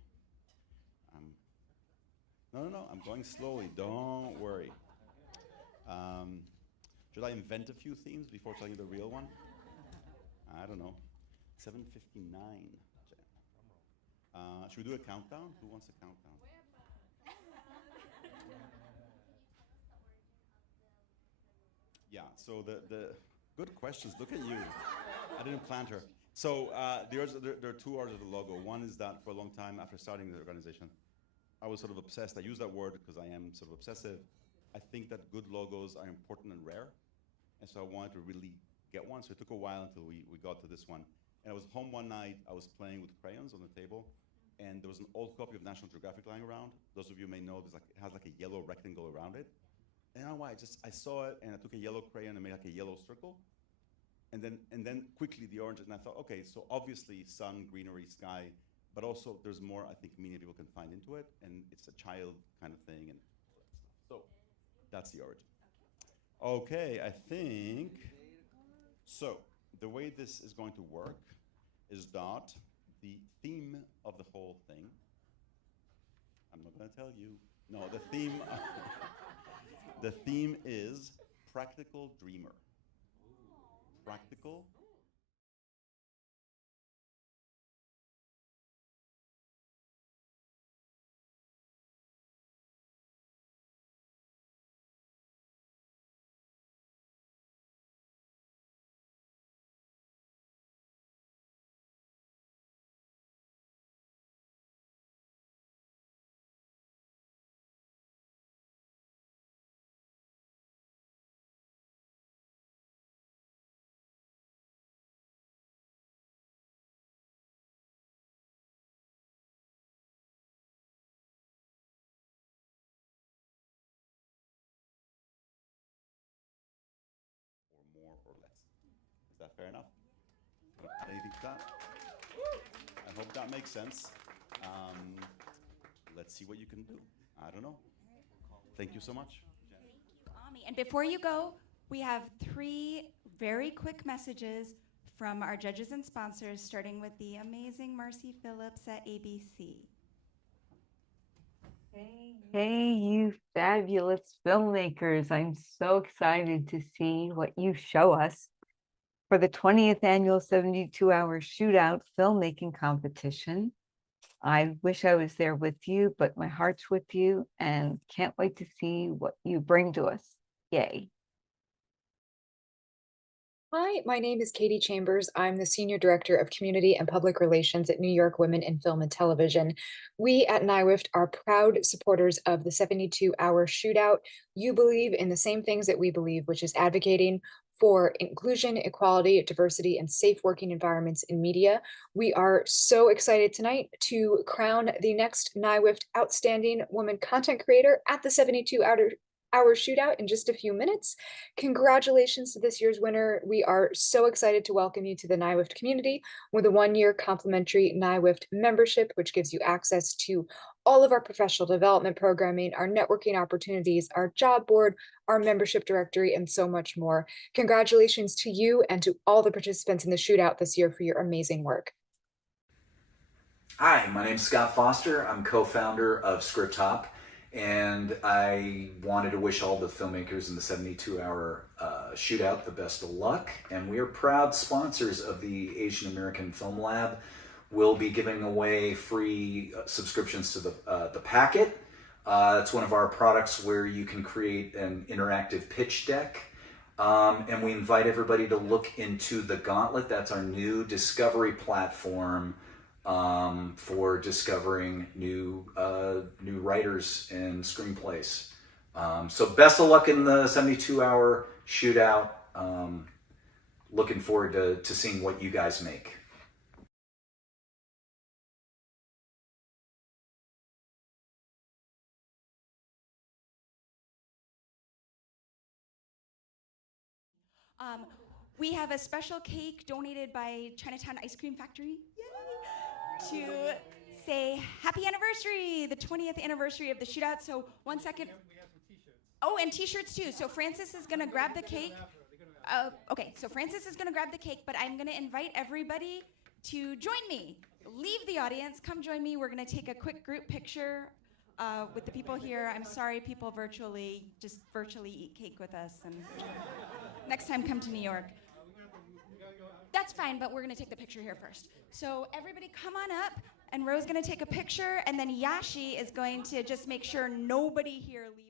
No, I'm going slowly, don't worry. Should I invent a few themes before telling you the real one? I don't know. 7:59. Should we do a countdown? Who wants a countdown? Yeah, so the good questions, look at you. I didn't plant her. So there are two orders of the logo. One is that for a long time after starting the organization, I was sort of obsessed. I use that word because I am sort of obsessive. I think that good logos are important and rare. And so I wanted to really get one. So it took a while until we got to this one. And I was home one night, I was playing with crayons on the table, and there was an old copy of National Geographic lying around. Those of you may know, it has like a yellow rectangle around it. And I don't know why, I saw it, and I took a yellow crayon and made like a yellow circle. And then quickly the orange, and I thought, okay, so obviously sun, greenery, sky, but also there's more I think meaning people can find into it, and it's a child kind of thing, and all that stuff. So that's the origin. Okay, I think so. The way this is going to work is that the theme of the whole thing. I'm not going to tell you. No, the theme. The theme is practical dreamer. Practical. Or more or less. Is that fair enough? Anything to that? I hope that makes sense. Um, let's see what you can do. I don't know. Thank you so much. Ami. And before you go, we have 3 very quick messages from our judges and sponsors, starting with the amazing Marcy Phillips at ABC. Hey, you fabulous filmmakers. I'm so excited to see what you show us for the 20th annual 72-hour shootout filmmaking competition. I wish I was there with you, but my heart's with you and can't wait to see what you bring to us. Yay. Hi, my name is Katie Chambers. I'm the Senior Director of Community and Public Relations at New York Women in Film and Television. We at NYWIFT are proud supporters of the 72-hour shootout. You believe in the same things that we believe, which is advocating for inclusion, equality, diversity, and safe working environments in media. We are so excited tonight to crown the next NYWIFT Outstanding Woman Content Creator at the 72-hour shootout in just a few minutes. Congratulations to this year's winner. We are so excited to welcome you to the NYWIFT community with a 1-year complimentary NYWIFT membership, which gives you access to all of our professional development programming, our networking opportunities, our job board, our membership directory, and so much more. Congratulations to you and to all the participants in the shootout this year for your amazing work. Hi, my name's Scott Foster. I'm co-founder of Script and I wanted to wish all the filmmakers in the 72-hour shootout the best of luck. And we are proud sponsors of the Asian American Film Lab. We'll be giving away free subscriptions to the Packet. It's one of our products where you can create an interactive pitch deck. And we invite everybody to look into the Gauntlet. That's our new discovery platform for discovering new writers and screenplays. So best of luck in the 72-hour shootout. Looking forward to seeing what you guys make. We have a special cake donated by Chinatown Ice Cream Factory. Yay! To say happy anniversary, the 20th anniversary of the shootout. So 1 second. We have some t-shirts. Oh, and t-shirts too. So Francis is gonna grab the cake. Okay, so Francis is gonna grab the cake, but I'm gonna invite everybody to join me. Leave the audience, come join me. We're gonna take a quick group picture with the people here. I'm sorry, people just virtually eat cake with us. And next time, come to New York. That's fine, but we're gonna take the picture here first. So everybody come on up, and Ro's gonna take a picture, and then Yashi is going to just make sure nobody here leaves.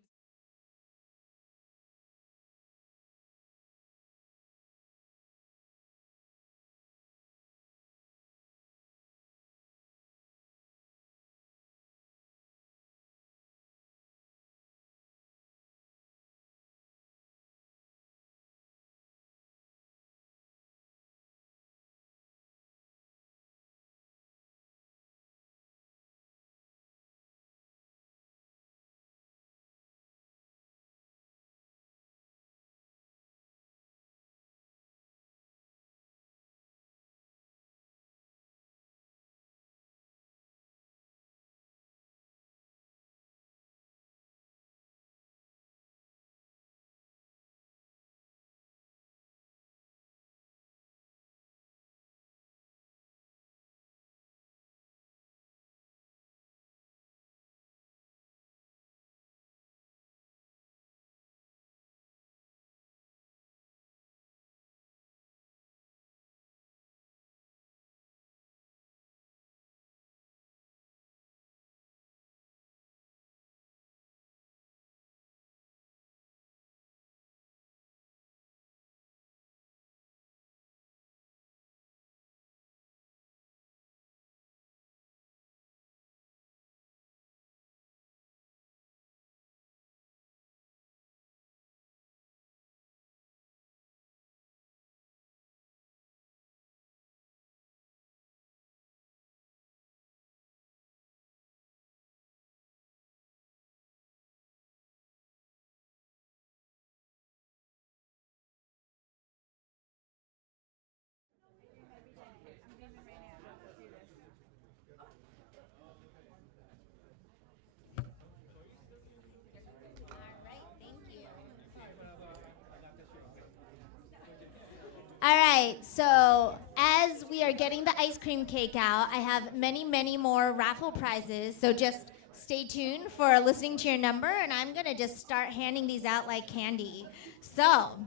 right, so as we are getting the ice cream cake out, I have many, many more raffle prizes. So just stay tuned for listening to your number, and I'm going to just start handing these out like candy. So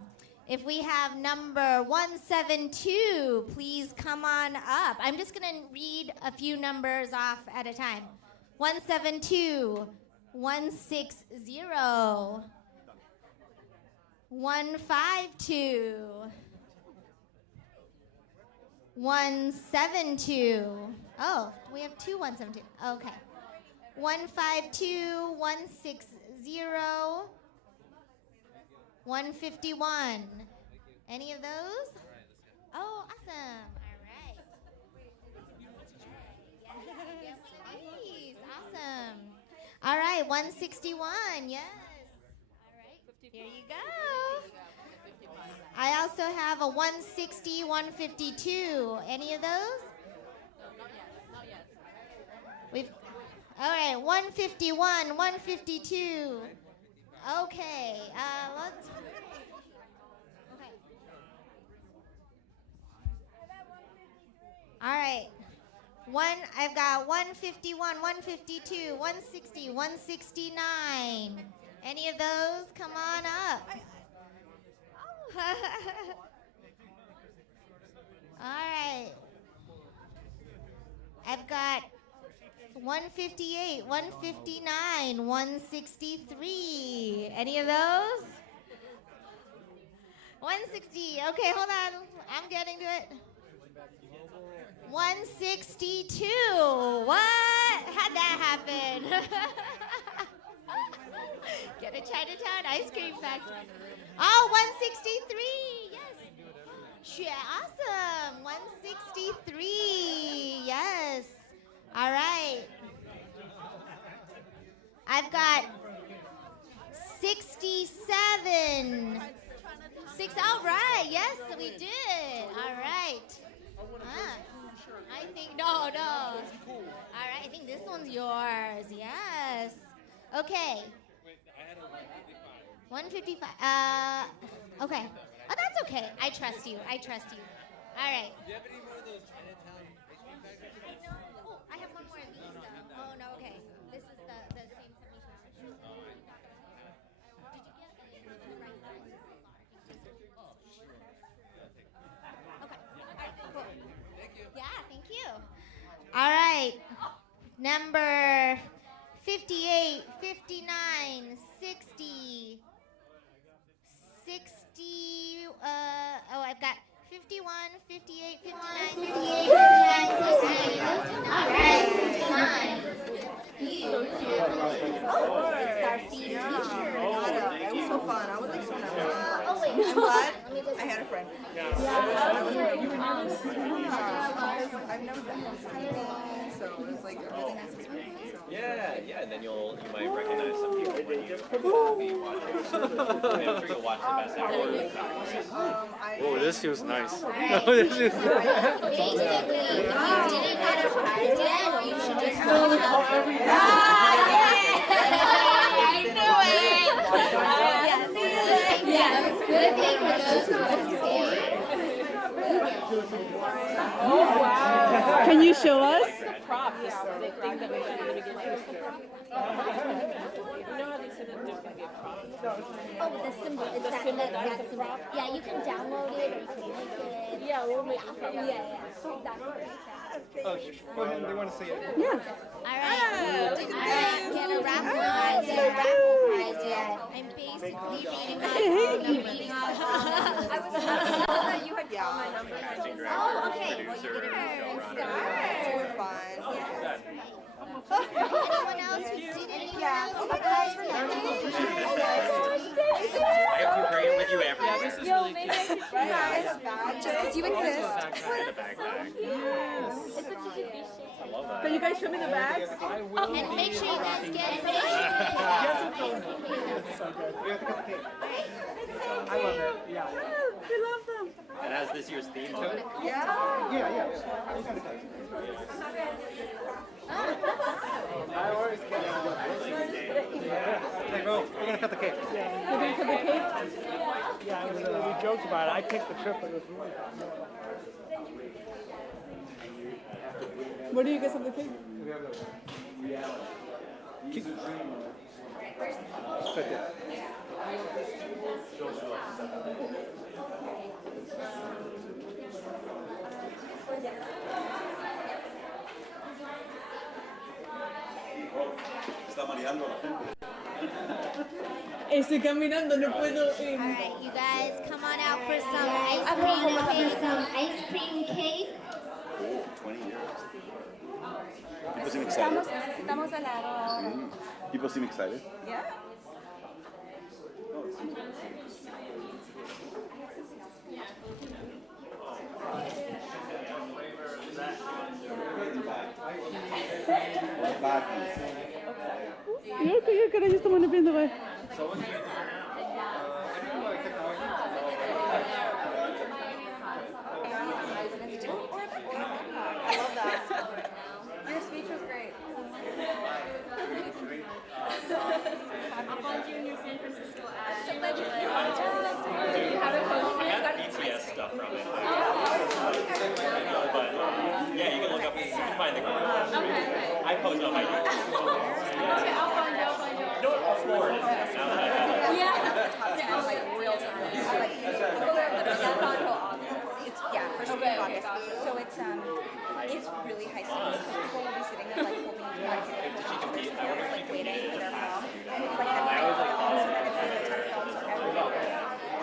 if we have number 172, please come on up. I'm just going to read a few numbers off at a time. 172, 160, 152, 172. Oh, we have two 172. Okay. 152, 160, 151. Any of those? Oh, awesome. All right. Nice. Awesome. All right, 161. Yes. All right. Here you go. I also have a 160, 152. Any of those? Not yet. We've all right, 151, 152. Okay, let's. Okay. All right. I've got 151, 152, 160, 169. Any of those? Come on up. All right. I've got 158, 159, 163. Any of those? 160. Okay, hold on. I'm getting to it. 162. What? How'd that happen? Get a Chinatown ice cream factory. Oh, 163. Yes. Yeah, awesome. 163. Yes. All right. I've got 67. All right. Yes, we did. All right. I think, no. All right, I think this one's yours. Yes. Okay. 155. Okay. Oh, that's okay. I trust you. All right. Do you have any more of those Chinatown ice cream factories? Oh, I have one more of these though. Oh no, okay. This is the same 72 hours. Did you get the right size? Okay. All right, cool. Thank you. Yeah, thank you. All right. Number 58, 59, 60, 60, I've got 51, 58, 59, 58, 59, 60. All right, 59. It was so fun. I was like so nervous. Oh, wait. I'm glad I had a friend. I've never been to Sydney, so it was like a really nice experience. So. Yeah, and then you might recognize some people when you be watching. I'm sure you'll watch the best hour. Oh, this feels nice. Basically, if you didn't get a prize yet, you should just go I knew it! Yes, good thing for those who Oh, wow. Can you show us? What's the prop? This big thing that we're going to get. You know how they said that there's going to be a prop? Oh, the symbol. It's that symbol. Yeah, you can download it or you can make it. Yeah, we'll make it. Yeah. Exactly. Oh, go ahead. They want to say it. Yeah. All right. Get a raffle prize. Yeah. I'm basically reading off. I was that you had called my number. Oh, okay. Well, you get a Super fun. Anyone else who did anything else? I have to bring it with you everywhere. Yeah, this is really cute. Just because you exist. The backpack. Yes. I love that. Can you guys show me the bags? I will And make sure you guys get it. I love it. Yeah. We love them. It has this year's theme on it. Yeah. Hey, bro, we're gonna cut the cake. You're gonna cut the cake? Yeah, we joked about it. I picked the trip, but it was really fun. Where do you get some of the cake? Está mareando la gente. Estoy caminando, no puedo. All right, you guys, come on out for some ice cream cake. Some ice cream cake. 20 years. People seem excited. Necesitamos helado. People seem excited. Yeah. Oh, it seems good. You're good. I just don't want to be in the way. I love that. Your speech was great. I'll find you in your San Francisco ad. So glad you're here. I have BTS stuff from it. But yeah, you can look up, you can find the group. Okay. I post on my group. Okay, I'll find you. You know what? I'll forward it. Now that I have it. Yeah. Like real time. It's for sure August. So it's really high stakes because people will be sitting there like holding like waiting for their mom. And it's like having a film, so that it's like a 10 films or everywhere.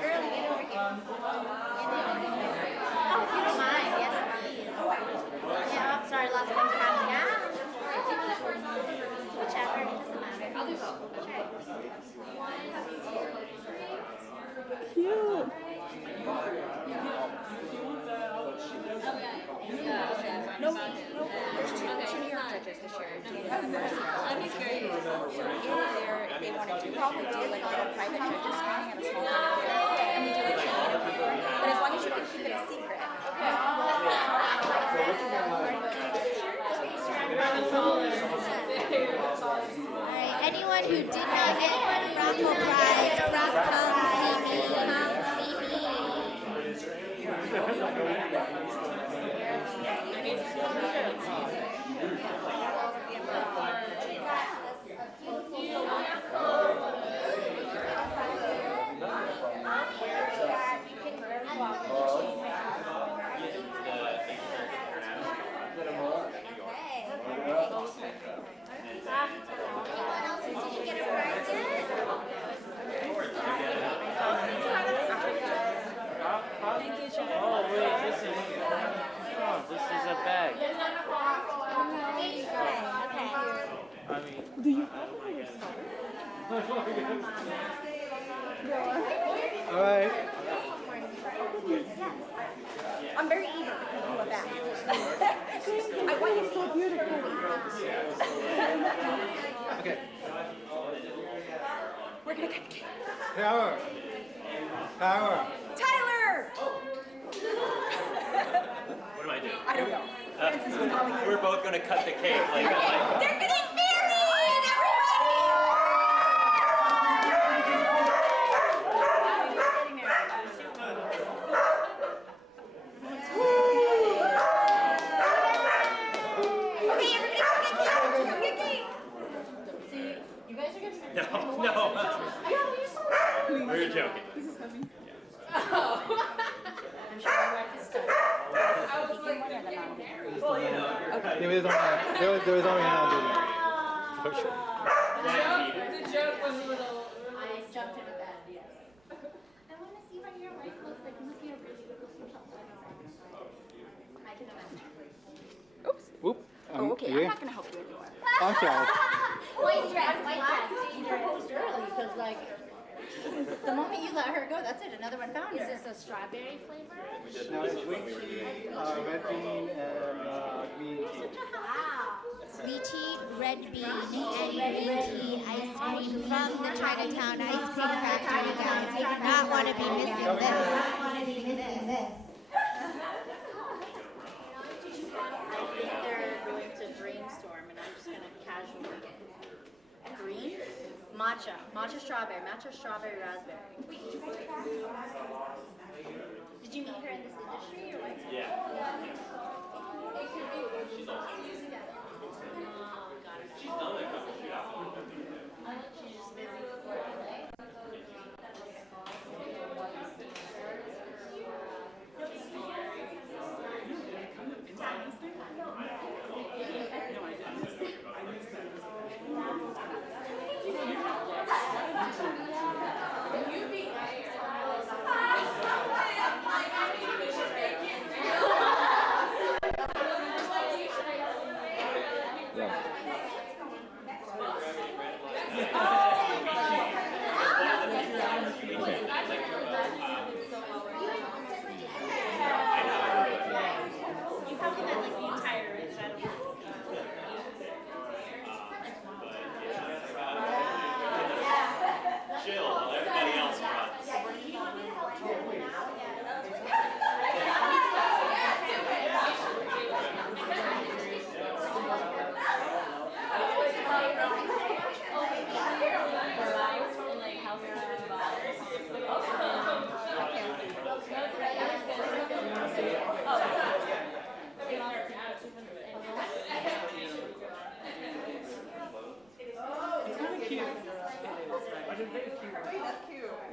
Girlie, get over here. Oh, if you don't mind, yes, please. Yeah, I'm sorry, lots of things are happening now. Whichever, it doesn't matter. I'll do both. Okay. Cute. No, there's two New York judges this year. He's great. So if they wanted to probably do like a little private judges screening at a small theater, and we do a chain interview. But as long as you can keep it a secret. Alright, anyone who did not get one raffle prize, come see me. This is a bag. Do you have another star? All right. I'm very eager to give you a bag. I want you so beautiful. Okay. We're gonna cut the cake. Power. Power. Tyler! What do I do? I don't know. Francis was calling you. We're both gonna cut the cake. Like, They're getting married, no. We're joking. There was only now. For sure. The joke was a little. I jumped into that, yes. I want to see what your wife looks like. You must be a really good looking couple. I can imagine. Oops. Whoop. Oh, okay. Yeah. I'm not gonna help you anymore. I'm sorry. White dress. You proposed early because, like, the moment you let her go, that's it. Another one found. Is this a strawberry flavor? No, it's sweet tea, red bean, and green tea. Wow. Sweet tea, red bean, and green tea ice cream from the Chinatown Ice Cream Factory, guys. You do not want to be missing this. They're going to brainstorm, and casual. Green, matcha, matcha strawberry, raspberry. Did you meet her in this industry or what? Yeah. She's Oh, got it. She's done a couple shootouts. She's just busy with work, right? You have them at like the entire ridge. I don't know. Chill while everybody else runs.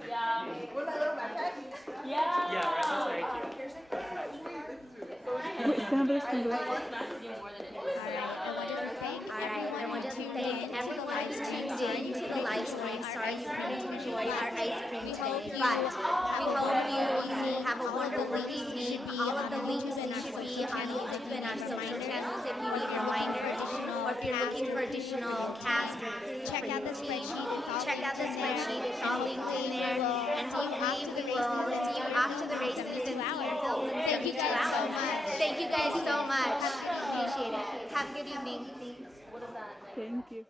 Yeah. Was that little backpack? Yeah. Yeah, right, that's very cute. Stand there, stand there. All right, I want to thank everyone who tuned in to the live stream. Sorry you couldn't enjoy our ice cream today, but we hope you have a wonderful evening. All of the links should be on YouTube and our social channels if you need reminders, or if you're looking for additional cast or check out the spreadsheet. Check out the spreadsheet; it's all linked in there. And hopefully we will see you after the races and see your films in 72 hours. Thank you guys so much. Appreciate it. Have a good evening. Thank you.